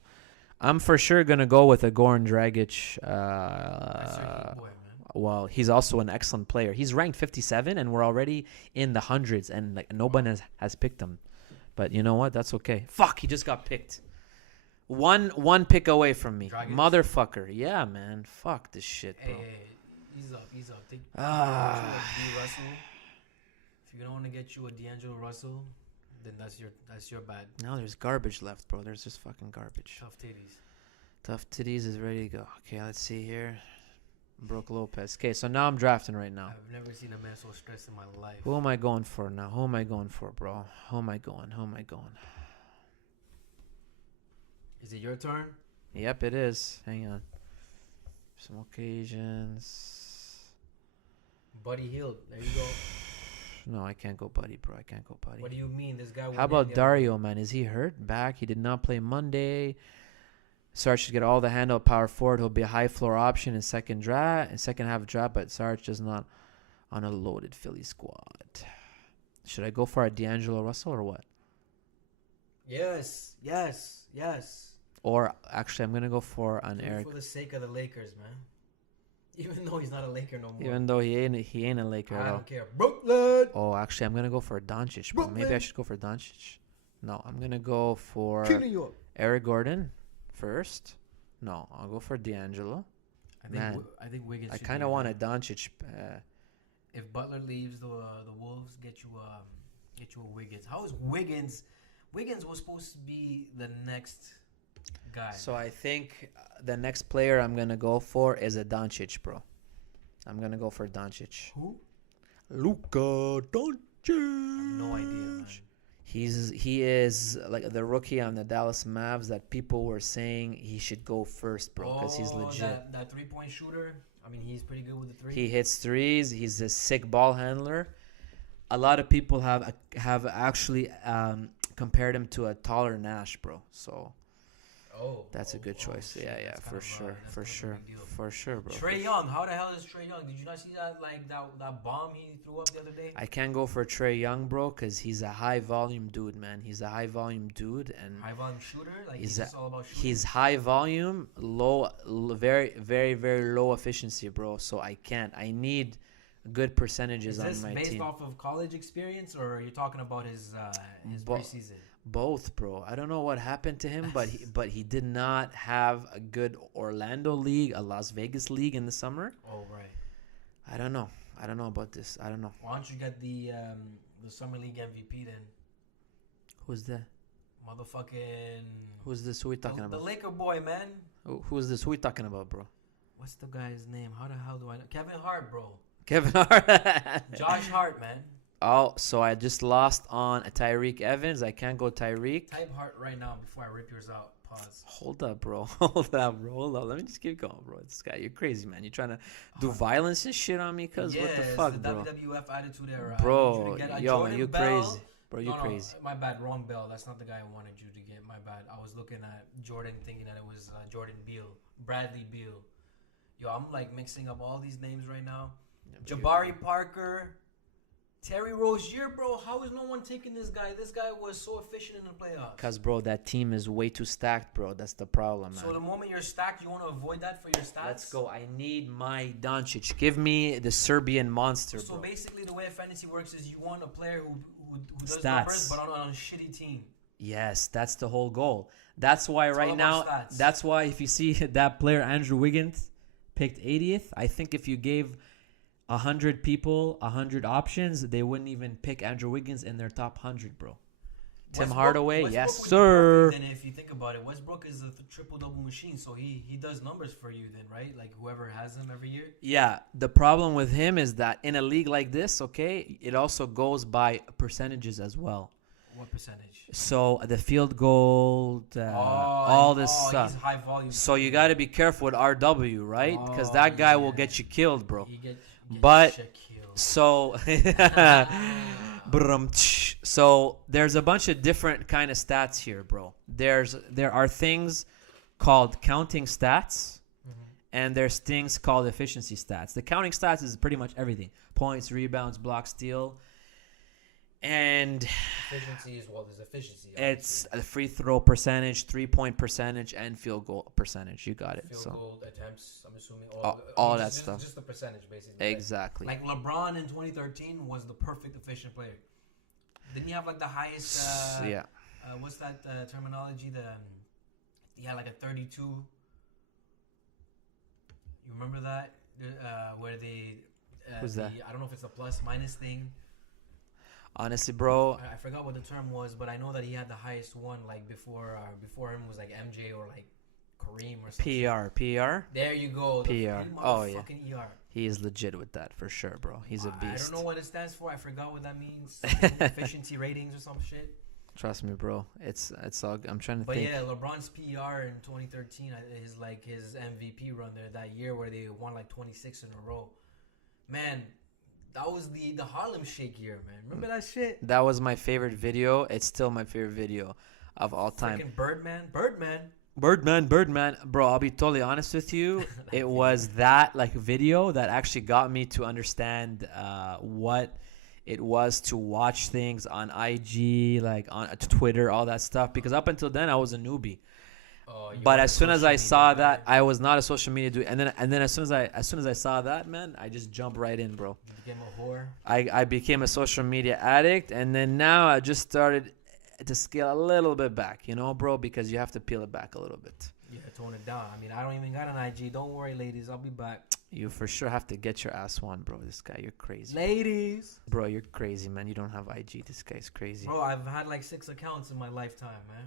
I'm for sure going to go with a Goran Dragic. That's your key boy, man. Well, he's also an excellent player. He's ranked 57, and we're already in the hundreds, and like nobody has picked him. But you know what? That's okay. Fuck, he just got picked. One pick away from me. Dragic? Motherfucker. Yeah, man. Fuck this shit, bro. Hey, Ease up. Take you Ah. a D Russell. If you don't want to get you a D'Angelo Russell, then that's your bad. No, there's garbage left, bro. There's just fucking garbage. Tough titties. Tough titties is ready to go. Okay, let's see here. Brooke Lopez. Okay, so now I'm drafting right now. I've never seen a man so stressed in my life. Who am I going for now? Who am I going for, bro? Who am I going? Is it your turn? Yep, it is. Hang on. Some occasions. Buddy Hield. There you go. No, I can't go Buddy, bro. I can't go Buddy. What do you mean? This guy. How about Dario, man? Is he hurt? Back? He did not play Monday. Sarge should get all the handle power forward. He'll be a high floor option in second half draft, but Sarge is not on a loaded Philly squad. Should I go for a D'Angelo Russell or what? Yes. Or actually, I'm gonna go for an Eric. For the sake of the Lakers, man. Even though he's not a Laker no more. Even though he ain't a Laker at I all. don't care. Brooklyn. Oh, actually, I'm gonna go for Doncic, bro. Maybe I should go for Doncic. No, I'm gonna go for New York. Eric Gordon first. No, I'll go for D'Angelo. I think Wiggins. I kind of want a Doncic. If Butler leaves the Wolves, get you a Wiggins. How is Wiggins? Wiggins was supposed to be the next guy. So I think the next player I'm gonna go for is a Doncic, bro. I'm gonna go for Doncic. Who? Luka Doncic. I have no idea, man. He is like the rookie on the Dallas Mavs that people were saying he should go first, bro, because he's legit. That 3-point shooter. I mean, he's pretty good with the three. He hits threes. He's a sick ball handler. A lot of people have actually compared him to a taller Nash, bro. So that's a good choice. Shit, Yeah, for sure, bro. Trae Young, how the hell is Trae Young? Did you not see that bomb he threw up the other day? I can't go for Trae Young, bro, because he's a high volume dude, man. He's a high volume dude, and high volume shooter. Like he's just all about shooting. He's high volume, very, very, very low efficiency, bro. So I can't. I need good percentages on my team. Is this based off of college experience, or are you talking about his preseason? Both, bro. I don't know what happened to him, but he did not have a good Orlando league, a Las Vegas league in the summer. Oh, right. I don't know about this. I don't know. Why don't you get the summer league MVP then? Who's that? Motherfucking. Who's this? Who we talking about? The Laker boy, man. Who's this? Who we talking about, bro? What's the guy's name? How the hell do I know? Kevin Hart, bro. Kevin Hart. Josh Hart, man. Oh, so I just lost on Tyreek Evans. I can't go Tyreek. Type Hart right now before I rip yours out. Pause. Hold up, bro. Hold up. Let me just keep going, bro. This guy, you're crazy, man. You trying to do violence and shit on me? Cause what the fuck, the bro? WWF Attitude Era. Bro, yo, man, you're Bell. crazy. Bro, you're crazy. My bad. Wrong Bell. That's not the guy I wanted you to get. My bad. I was looking at Jordan thinking that it was Jordan Beal. Bradley Beal. Yo, I'm like mixing up all these names right now. Jabari Parker. Terry Rozier, bro. How is no one taking this guy? This guy was so efficient in the playoffs. Because, bro, that team is way too stacked, bro. That's the problem, man. So the moment you're stacked, you want to avoid that for your stats? Let's go. I need my Doncic. Give me the Serbian monster, bro. So basically the way fantasy works is you want a player who does stats. Numbers, but on a shitty team. Yes, that's the whole goal. That's why it's right now, that's why if you see that player, Andrew Wiggins, picked 80th, I think if you gave 100 people 100 options, they wouldn't even pick Andrew Wiggins in their top 100, bro. Tim Hardaway, yes, sir. Then if you think about it, Westbrook is a triple-double machine, so he does numbers for you then, right? Like whoever has him every year. Yeah, the problem with him is that in a league like this, okay, it also goes by percentages as well. What percentage? So the field goal, all this stuff. He's high volume. So you got to be careful with RW, right? Because that guy will get you killed, bro. But so so there's a bunch of different kind of stats here, bro. There are things called counting stats, and there's things called efficiency stats. The counting stats is pretty much everything: points, rebounds, blocks, steal. And efficiency is there's efficiency. It's a free throw percentage, 3-point percentage, and field goal percentage. You got it. Field goal attempts, I'm assuming. All that stuff. Just the percentage, basically. Exactly. Like LeBron in 2013 was the perfect efficient player. Didn't he have like the highest? Yeah. What's that terminology? He had like a 32. You remember that? where they. Who's that? I don't know if it's a plus minus thing. Honestly, bro, I forgot what the term was, but I know that he had the highest one. Like before him was like MJ or like Kareem or something. PR. There you go. PR. Oh yeah. Fucking ER. He is legit with that for sure, bro. He's a beast. I don't know what it stands for. I forgot what that means. Efficiency ratings or some shit. Trust me, bro. It's all. I'm trying to But think. yeah, LeBron's PR in 2013 is like his MVP run there that year where they won like 26 in a row. Man, that was the Harlem Shake year, man. Remember that shit? That was my favorite video. It's still my favorite video of all time. Freaking Birdman. Birdman, bro. I'll be totally honest with you. It was that like video that actually got me to understand what it was to watch things on IG, like on Twitter, all that stuff. Because up until then, I was a newbie. But as soon as I saw that, I was not a social media dude. And then as soon as I saw that, man, I just jumped right in, bro. You became a whore. I became a social media addict, and then now I just started to scale a little bit back, you know, bro, because you have to peel it back a little bit. Yeah, tone it down. I mean, I don't even got an IG. Don't worry, ladies. I'll be back. You for sure have to get your ass one, bro. This guy, you're crazy. Ladies. Bro, you're crazy, man. You don't have IG. This guy's crazy. Bro, I've had like 6 accounts in my lifetime, man.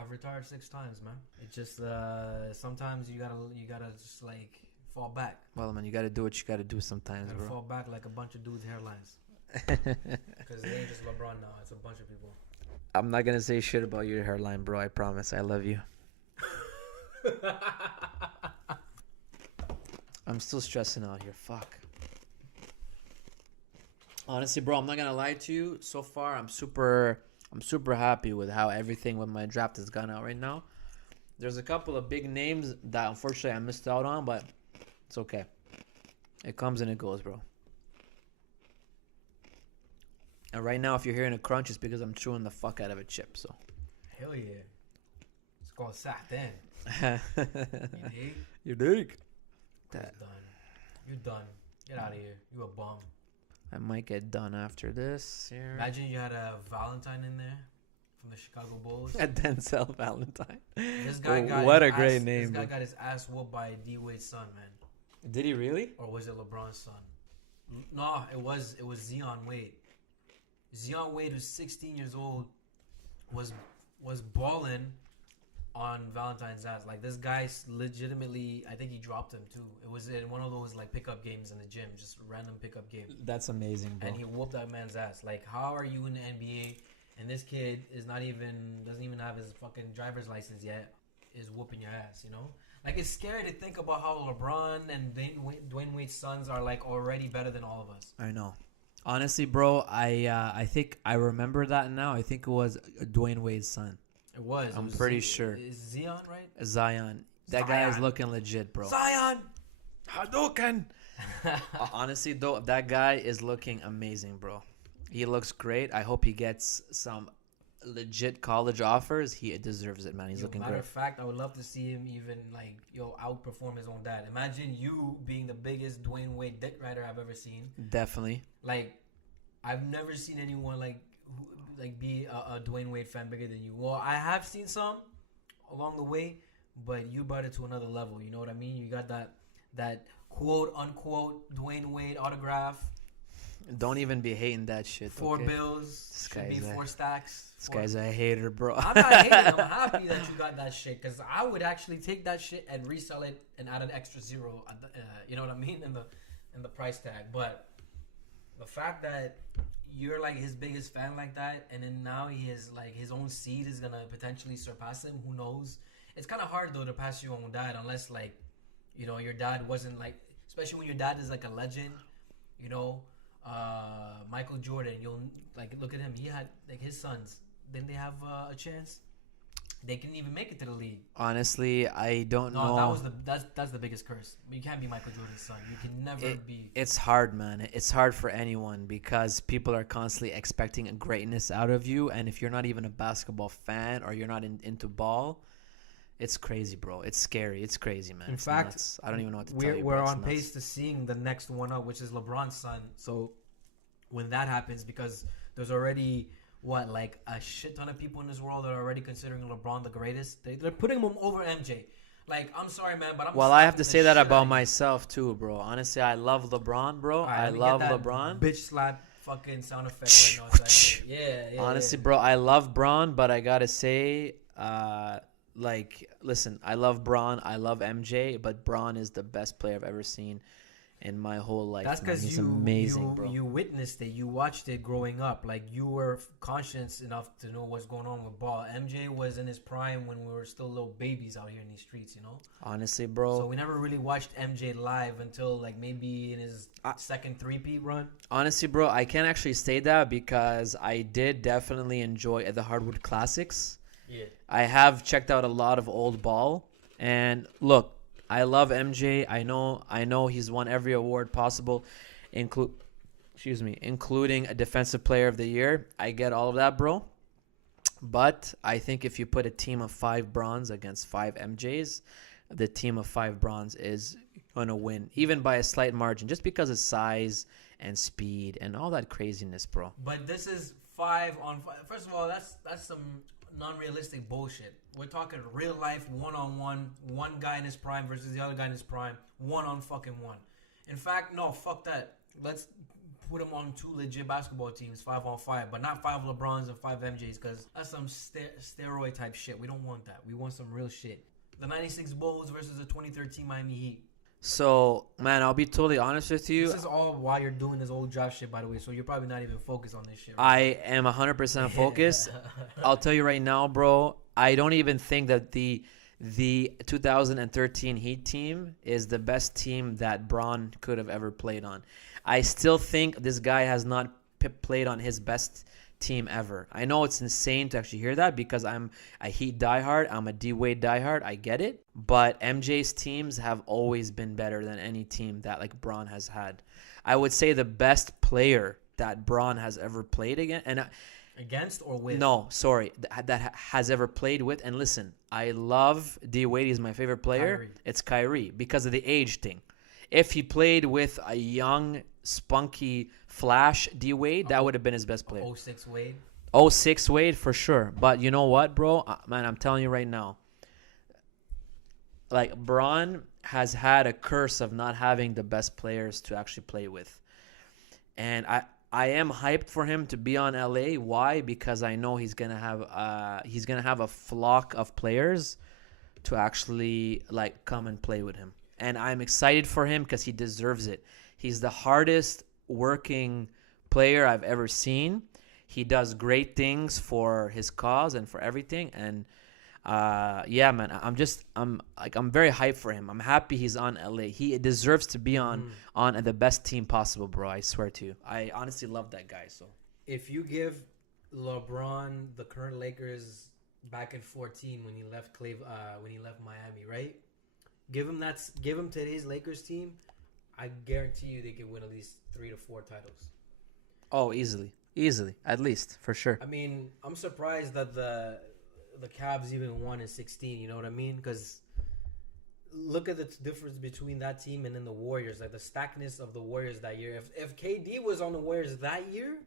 I've retired 6 times, man. It's just sometimes you gotta just like fall back. Well, man, you gotta do what you gotta do sometimes, You gotta bro. fall back like a bunch of dudes' hairlines. Because it ain't just LeBron now. It's a bunch of people. I'm not gonna say shit about your hairline, bro. I promise. I love you. I'm still stressing out here. Fuck. Honestly, bro, I'm not gonna lie to you. So far, I'm super happy with how everything with my draft has gone out right now. There's a couple of big names that unfortunately I missed out on, but it's okay. It comes and it goes, bro. And right now, if you're hearing a crunch, it's because I'm chewing the fuck out of a chip. So. Hell yeah. It's called satin. You dig? You dig? That. Done. You're done. Get out of here. You a bum. I might get done after this. Here. Imagine you had a Valentine in there from the Chicago Bulls. A Denzel Valentine. This guy got what a his great ass, name. This guy bro. got his ass whooped by D Wade's son, man. Did he really? Or was it LeBron's son? No, it was Zion Wade. Zion Wade, who's 16 years old, was balling on Valentine's ass. Like, this guy legitimately, I think he dropped him too. It was in one of those like pickup games in the gym, just random pickup game. That's amazing, bro. And he whooped that man's ass. Like, how are you in the NBA and this kid doesn't even have his fucking driver's license yet, is whooping your ass, you know? Like, it's scary to think about how LeBron and Dwayne Wade's sons are like already better than all of us. I know. Honestly, bro, I think I remember that now. I think it was Dwayne Wade's son. It was. I'm pretty sure. Is Zion, right? Zion. That guy is looking legit, bro. Zion! Hadouken! Honestly, though, that guy is looking amazing, bro. He looks great. I hope he gets some legit college offers. He deserves it, man. He's looking matter great. of fact, I would love to see him even outperform his own dad. Imagine you being the biggest Dwayne Wade dick rider I've ever seen. Definitely. Like, I've never seen anyone be a Dwayne Wade fan bigger than you. Well, I have seen some along the way, but you brought it to another level. You know what I mean? You got that quote unquote Dwayne Wade autograph. Don't even be hating that shit. 4 okay? bills. Should be 4 stacks. This guy's a hater, bro. I'm not hating. I'm happy that you got that shit, because I would actually take that shit and resell it and add an extra 0. You know what I mean? In the price tag. But the fact that you're like his biggest fan like that, and then now he is like his own seed is gonna potentially surpass him. Who knows? It's kind of hard though to pass your own dad, unless like, you know, your dad wasn't like, especially when your dad is like a legend, you know. Michael Jordan, you'll like look at him. He had like his sons. Didn't they have a chance? They couldn't even make it to the league. Honestly, I don't know. No, that's the biggest curse. You can't be Michael Jordan's son. You can never be. It's hard, man. It's hard for anyone because people are constantly expecting a greatness out of you, and if you're not even a basketball fan or you're not into ball, it's crazy, bro. It's scary. It's crazy, man. In it's fact, nuts. I don't even know what to tell you. We're on pace to seeing the next one up, which is LeBron's son. So when that happens, because there's already a shit ton of people in this world that are already considering LeBron the greatest. They're putting him over MJ. Like, I'm sorry, man, but I'm Well, I have to slapping the say that shit out about of you. myself too, bro. Honestly, I love LeBron, bro. All right, I let me love get that LeBron. bitch slap fucking sound effect right now. So I can, yeah. Honestly, bro, I love Braun, but I gotta say, like, listen, I love Braun, I love MJ, but Braun is the best player I've ever seen in my whole life. That's man. because He's you amazing, bro. you witnessed it, you watched it growing up. Like, you were conscious enough to know what's going on with ball. MJ was in his prime when we were still little babies out here in these streets, you know. Honestly, bro. So we never really watched MJ live until like maybe in his second three-peat run. Honestly, bro, I can't actually say that because I did definitely enjoy the Hardwood Classics. Yeah. I have checked out a lot of old ball, and look, I love MJ. I know he's won every award possible, including a Defensive Player of the Year. I get all of that, bro. But I think if you put a team of 5 Bronze against 5 MJs, the team of 5 Bronze is gonna win, even by a slight margin, just because of size and speed and all that craziness, bro. But this is 5-on-5. First of all, that's some non-realistic bullshit. We're talking real life, one-on-one, one guy in his prime versus the other guy in his prime, one-on-fucking-one. In fact, no, fuck that. Let's put them on 2 legit basketball teams, 5-on-5, but not 5 LeBrons and 5 MJs, because that's some steroid type shit. We don't want that. We want some real shit. The 96 Bulls versus the 2013 Miami Heat. So, man, I'll be totally honest with you. This is all while you're doing this old draft shit, by the way, so you're probably not even focused on this shit. I am 100% focused. I'll tell you right now, bro, I don't even think that the 2013 Heat team is the best team that Braun could have ever played on. I still think this guy has not played on his best team ever. I know it's insane to actually hear that because I'm a Heat diehard. I'm a D-Wade diehard. I get it. But MJ's teams have always been better than any team that like Braun has had. I would say the best player that Braun has ever played against or with? No, sorry, that has ever played with. And listen, I love D-Wade. He's my favorite player. Kyrie. It's Kyrie because of the age thing. If he played with a young, spunky Flash D-Wade, that would have been his best player. 06 Wade. 06 Wade for sure. But you know what, bro? Man, I'm telling you right now. Like, Braun has had a curse of not having the best players to actually play with. And I am hyped for him to be on LA. Why? Because I know he's gonna have a flock of players to actually like come and play with him. And I'm excited for him because he deserves it. He's the hardest working player I've ever seen. He does great things for his cause and for everything. And yeah, man, I'm very hyped for him. I'm happy he's on LA. He deserves to be on the best team possible, bro. I swear to you. I honestly love that guy. So if you give LeBron the current Lakers back in 14 when he left Miami, right? Give him today's Lakers team. I guarantee you they could win at least 3 to 4 titles. Oh, easily, at least for sure. I mean, I'm surprised that the Cavs even won in 16. You know what I mean? Because look at the difference between that team and then the Warriors. Like the stackness of the Warriors that year. If KD was on the Warriors that year,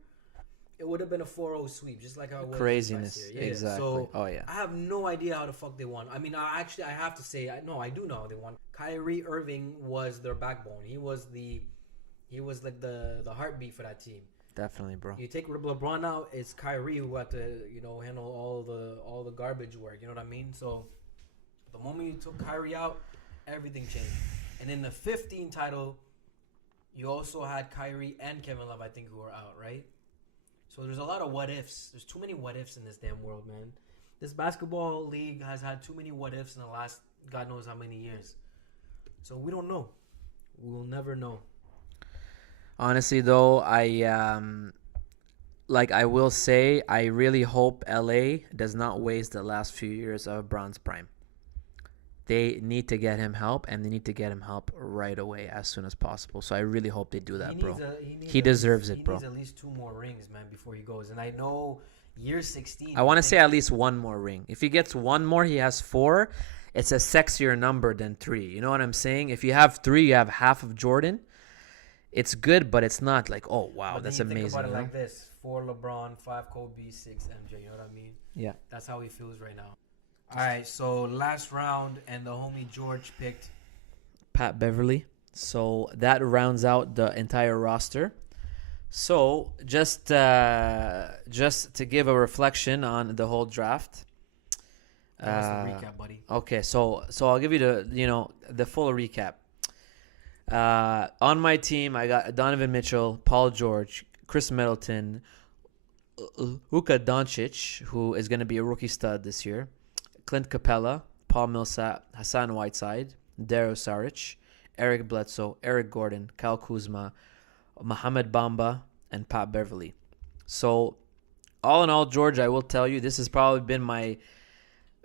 it would have been a 4-0 sweep, just like how it was Craziness, last year. Yeah. exactly. So, oh yeah. I have no idea how the fuck they won. I mean, I have to say, I do know how they won. Kyrie Irving was their backbone. He was like the heartbeat for that team. Definitely, bro. You take LeBron out, it's Kyrie who had to handle all the garbage work. You know what I mean? So the moment you took Kyrie out, everything changed. And in the 15 title, you also had Kyrie and Kevin Love, I think, who were out, right? So there's a lot of what ifs. There's too many what ifs in this damn world, man. This basketball league has had too many what ifs in the last God knows how many years. So we don't know. We will never know. Honestly, though, I will say, I really hope LA does not waste the last few years of Braun's prime. They need to get him help, and they need to get him help right away as soon as possible. So I really hope they do that, bro. He deserves it, bro. He needs at least 2 more rings, man, before he goes. And I know year 16. I want to say at least 1 more ring. If he gets 1 more, he has 4. It's a sexier number than 3. You know what I'm saying? If you have 3, you have half of Jordan. It's good, but it's not like, oh, wow, that's amazing. Think about it like this. 4 LeBron, 5 Kobe, 6 MJ. You know what I mean? Yeah. That's how he feels right now. All right, so last round, and the homie George picked. Pat Beverly. So that rounds out the entire roster. So just to give a reflection on the whole draft. That was the recap, buddy. Okay, so I'll give you the full recap. On my team, I got Donovan Mitchell, Paul George, Chris Middleton, Luka Doncic, who is going to be a rookie stud this year, Clint Capella, Paul Millsap, Hassan Whiteside, Dario Saric, Eric Bledsoe, Eric Gordon, Kyle Kuzma, Mohamed Bamba, and Pat Beverly. So, all in all, George, I will tell you, this has probably been my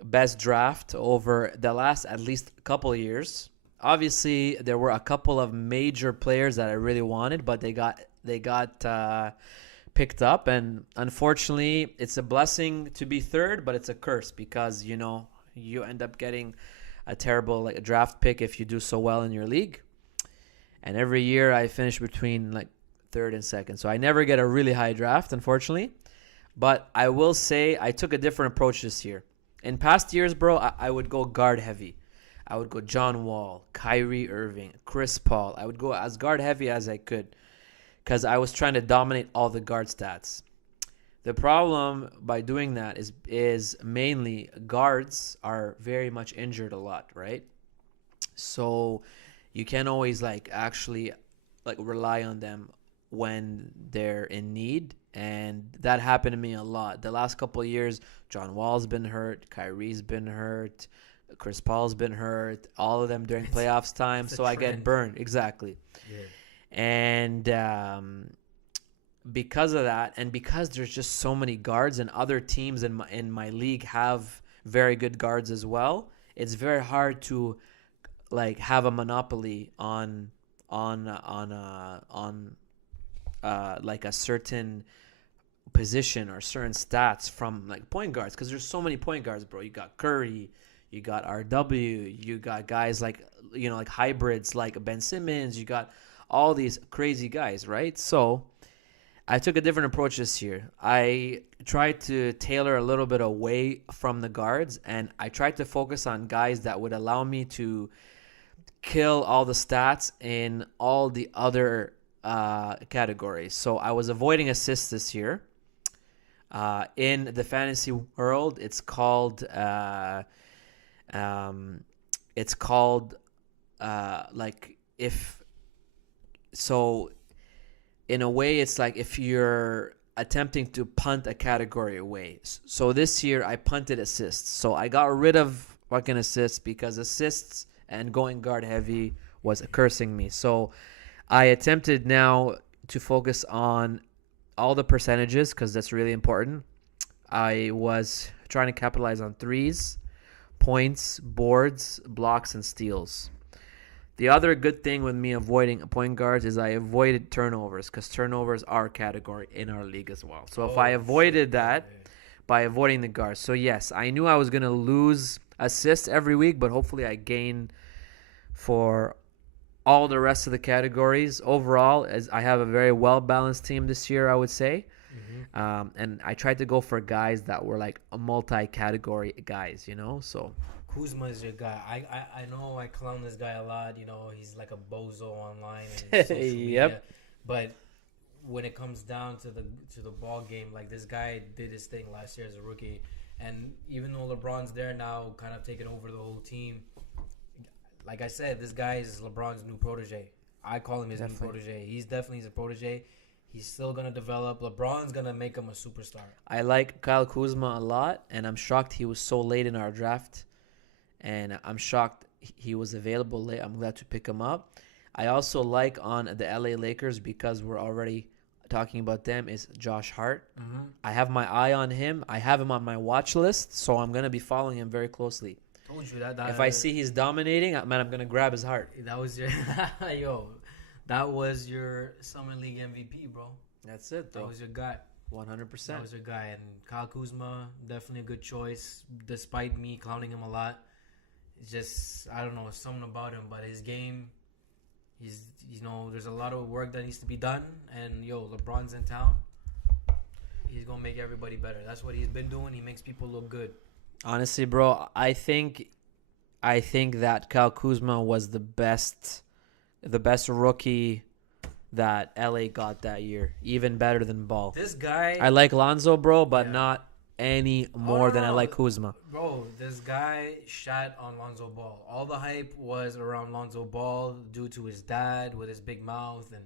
best draft over the last at least couple of years. Obviously, there were a couple of major players that I really wanted, but they got picked up, and unfortunately, it's a blessing to be third, but it's a curse because you end up getting a terrible draft pick if you do so well in your league. And every year I finish between third and second, so I never get a really high draft, unfortunately. But I will say I took a different approach this year. In past years, bro, I would go guard heavy. I would go John Wall, Kyrie Irving, Chris Paul. I would go as guard heavy as I could because I was trying to dominate all the guard stats. The problem by doing that is mainly guards are very much injured a lot, right? So you can't always actually rely on them when they're in need, and that happened to me a lot. The last couple of years, John Wall's been hurt, Kyrie's been hurt, Chris Paul's been hurt, all of them during playoffs time, so I get burned. Exactly. Yeah. And because of that, and because there's just so many guards, and other teams in my league have very good guards as well, it's very hard to have a monopoly on a certain position or certain stats from point guards, because there's so many point guards, bro. You got Curry, you got RW, you got guys like hybrids like Ben Simmons, you got all these crazy guys, right? So I took a different approach this year. I tried to tailor a little bit away from the guards, and I tried to focus on guys that would allow me to kill all the stats in all the other categories. So I was avoiding assists this year. In the fantasy world, it's called in a way, it's like if you're attempting to punt a category away. So this year I punted assists. So I got rid of fucking assists because assists and going guard heavy was cursing me. So I attempted now to focus on all the percentages because that's really important. I was trying to capitalize on threes, points, boards, blocks, and steals. The other good thing with me avoiding point guards is I avoided turnovers, because turnovers are a category in our league as well. So if I avoided that by avoiding the guards. So yes, I knew I was going to lose assists every week, but hopefully I gain for all the rest of the categories. Overall, as I have a very well-balanced team this year, I would say. Mm-hmm. And I tried to go for guys that were a multi-category guys, so... Kuzma is your guy. I know I clown this guy a lot. He's like a bozo online and social media. Yep. But when it comes down to the ball game, this guy did his thing last year as a rookie. And even though LeBron's there now, kind of taking over the whole team, like I said, this guy is LeBron's new protege. I call him his new protege. He's definitely his protege. He's still going to develop. LeBron's going to make him a superstar. I like Kyle Kuzma a lot, and I'm shocked he was so late in our draft. And I'm shocked he was available late. I'm glad to pick him up. I also like on the LA Lakers, because we're already talking about them, is Josh Hart. Mm-hmm. I have my eye on him. I have him on my watch list, so I'm going to be following him very closely. Told you that if I see he's dominating, man, I'm going to grab his heart. That was your that was your Summer League MVP, bro. That's it, though. That was your guy. 100%. That was your guy. And Kyle Kuzma, definitely a good choice, despite me clowning him a lot. It's just, I don't know, something about him, but his game, there's a lot of work that needs to be done, and LeBron's in town. He's gonna make everybody better. That's what he's been doing. He makes people look good. Honestly, bro, I think that Kyle Kuzma was the best rookie that LA got that year, even better than Ball. This guy, I like Lonzo, bro, but yeah. not any Oh, more no, than I like no. Kuzma. Bro, this guy shat on Lonzo Ball. All the hype was around Lonzo Ball due to his dad with his big mouth, and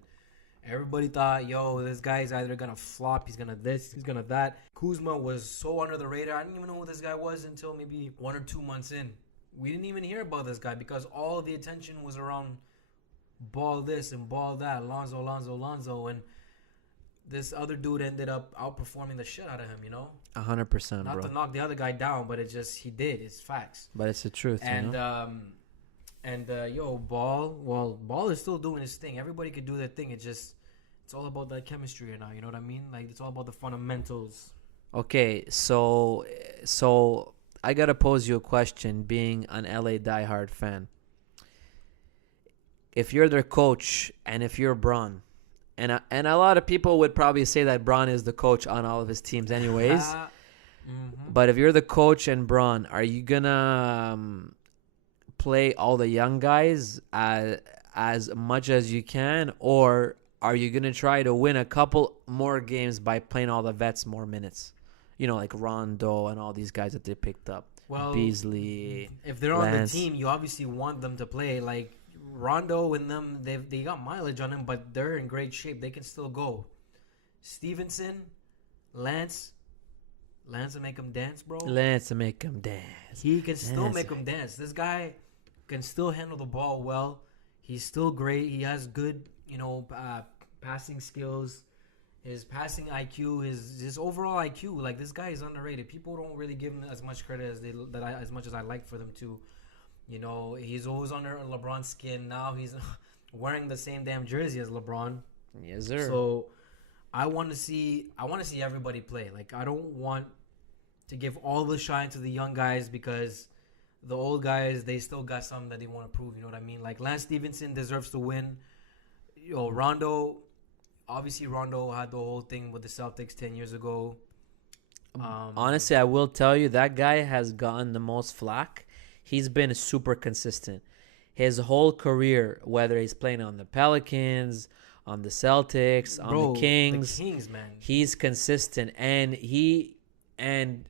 everybody thought, yo, this guy's either gonna flop, he's gonna this, he's gonna that. Kuzma was so under the radar. I didn't even know who this guy was until maybe 1 or 2 months in. We didn't even hear about this guy because all the attention was around Ball this and Ball that, Lonzo, and this other dude ended up outperforming the shit out of him, 100%, Not bro. to knock the other guy down, but he did. It's facts. But it's the truth, And Ball is still doing his thing. Everybody could do their thing. It's all about that chemistry right now. You know what I mean? Like, it's all about the fundamentals. Okay, so I gotta pose you a question. Being an LA diehard fan, if you're their coach and if you're Braun, and a lot of people would probably say that Braun is the coach on all of his teams, anyways. But if you're the coach and Braun, are you gonna play all the young guys as much as you can, or are you gonna try to win a couple more games by playing all the vets more minutes? Like Rondo and all these guys that they picked up. Well, Beasley. if they're Lance. on the team, you obviously want them to play. Like Rondo and them, they got mileage on them, but they're in great shape. They can still go. Stevenson, Lance will make him dance, bro. Lance to make him dance. He can still make him dance. This guy can still handle the ball well. He's still great. He has good, passing skills. His passing IQ, his overall IQ, like this guy is underrated. People don't really give him as much credit as much as I like for them to. He's always under LeBron's skin. Now he's wearing the same damn jersey as LeBron. Yes, sir. So I want to see everybody play. Like, I don't want to give all the shine to the young guys because the old guys, they still got something that they want to prove. You know what I mean? Like, Lance Stevenson deserves to win. Rondo. Obviously, Rondo had the whole thing with the Celtics 10 years ago. Honestly, I will tell you, that guy has gotten the most flack. He's been super consistent. His whole career, whether he's playing on the Pelicans, on the Celtics, on the Kings, man. He's consistent. And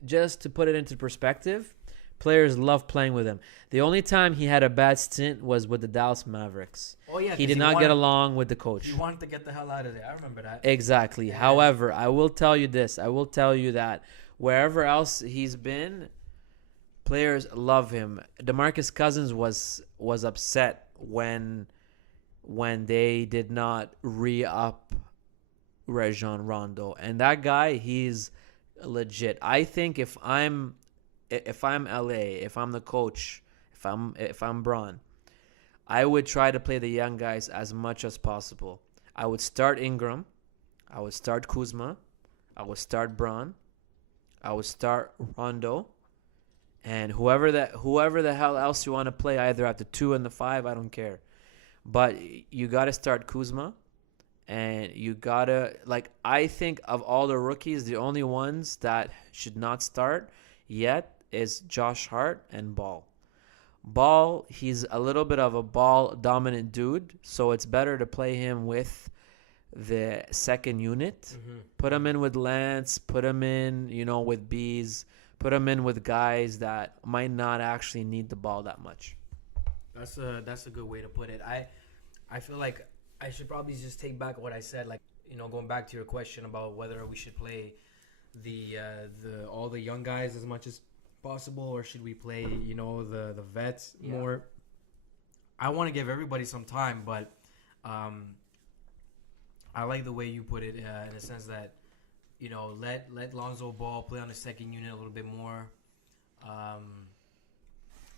just to put it into perspective, players love playing with him. The only time he had a bad stint was with the Dallas Mavericks. Oh, yeah. He did not get along with the coach. He wanted to get the hell out of there. I remember that. Exactly. Yeah. However, I will tell you this. I will tell you that wherever else he's been, players love him. DeMarcus Cousins was upset when they did not re-up Rajon Rondo. And that guy, he's legit. I think if I'm LA, if I'm the coach, if I'm Braun, I would try to play the young guys as much as possible. I would start Ingram, I would start Kuzma, I would start Braun, I would start Rondo, and whoever the hell else you want to play, either at the 2 and the 5, I don't care. But you got to start Kuzma, and you got to, I think of all the rookies, the only ones that should not start yet is Josh Hart and Ball. Ball, he's a little bit of a ball-dominant dude, so it's better to play him with the second unit. Mm-hmm. Put him in with Lance, put him in, with Bees, put him in with guys that might not actually need the ball that much. That's a good way to put it. I feel like I should probably just take back what I said, going back to your question about whether we should play the all the young guys as much as possible, or should we play the vets more. I want to give everybody some time, but I like the way you put it in the sense that let Lonzo Ball play on the second unit a little bit more.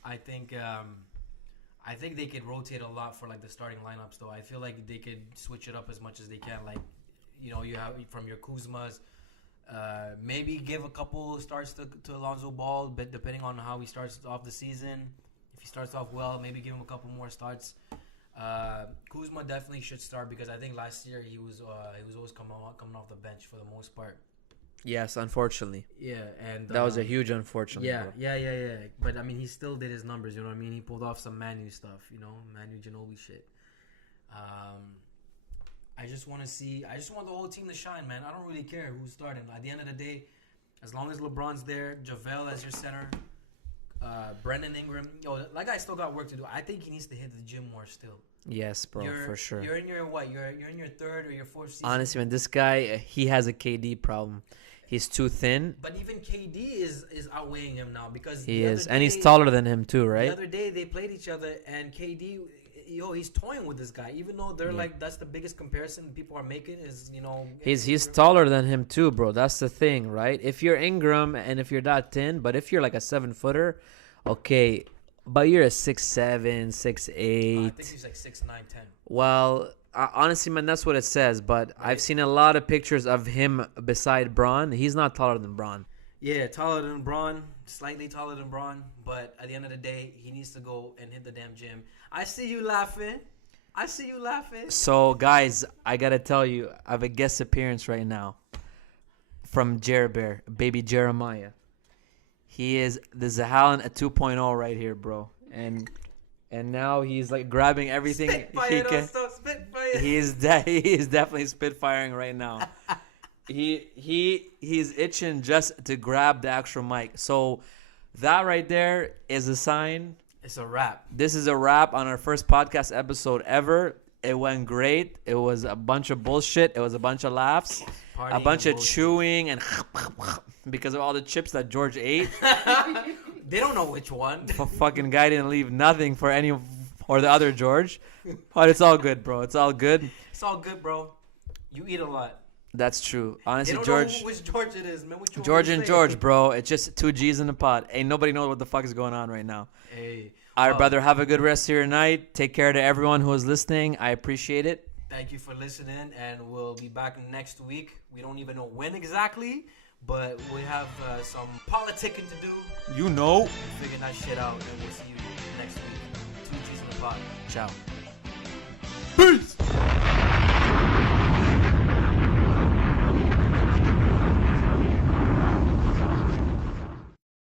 I think they could rotate a lot for the starting lineups though. I feel like they could switch it up as much as they can. You have from your Kuzmas. Maybe give a couple starts to Alonzo Ball, but depending on how he starts off the season. If he starts off well, maybe give him a couple more starts. Kuzma definitely should start because I think last year he was always coming off the bench for the most part. Yes, unfortunately. Yeah, and That was a huge unfortunately. yeah, Bro. yeah. But I mean, he still did his numbers. You know what I mean? He pulled off some Manu stuff. Manu Ginobili shit. I just want to see. I just want the whole team to shine, man. I don't really care who's starting. At the end of the day, as long as LeBron's there, JaVale as your center, Brendan Ingram. Yo, that guy still got work to do. I think he needs to hit the gym more still. Yes, bro, for sure. You're in your what? You're in your third or your fourth season. Honestly, man, this guy he has a KD problem. He's too thin. But even KD is outweighing him now because He is, and he's taller than him too, right? The other day they played each other, and KD, he's toying with this guy. Even though they're like that's the biggest comparison people are making is he's taller than him too, bro. That's the thing, right? If you're Ingram and if you're that thin, but if you're like a 7-footer, okay, but you're a 6'7", 6'8". I think he's like 6'9", 10. Well, honestly, man, that's what it says. But right. I've seen a lot of pictures of him beside Braun. He's not taller than Braun. Yeah, taller than Braun, slightly taller than Braun. But at the end of the day, he needs to go and hit the damn gym. I see you laughing. So, guys, I got to tell you, I have a guest appearance right now from Jer Bear, baby Jeremiah. He is the Zahalan at 2.0 right here, bro. And now he's like grabbing everything he can. He is definitely spitfiring right now. He's itching just to grab the actual mic. So that right there is a sign. It's a wrap. This is a wrap on our first podcast episode ever. It went great. It was a bunch of bullshit. It was a bunch of laughs, a bunch of chewing and because of all the chips that George ate. They don't know which one. The fucking guy didn't leave nothing for any or the other George. But it's all good, bro. It's all good. It's all good, bro. You eat a lot. That's true. Honestly, they don't George. know which George it is, man. George and George, bro. It's just 2 G's in the pot. Ain't nobody knows what the fuck is going on right now. Hey. All right, brother. Have a good rest of your night. Take care to everyone who is listening. I appreciate it. Thank you for listening, and we'll be back next week. We don't even know when exactly, but we have some politicking to do. You know. Figuring that shit out, and we'll see you next week. 2 G's in the pot. Ciao. Peace.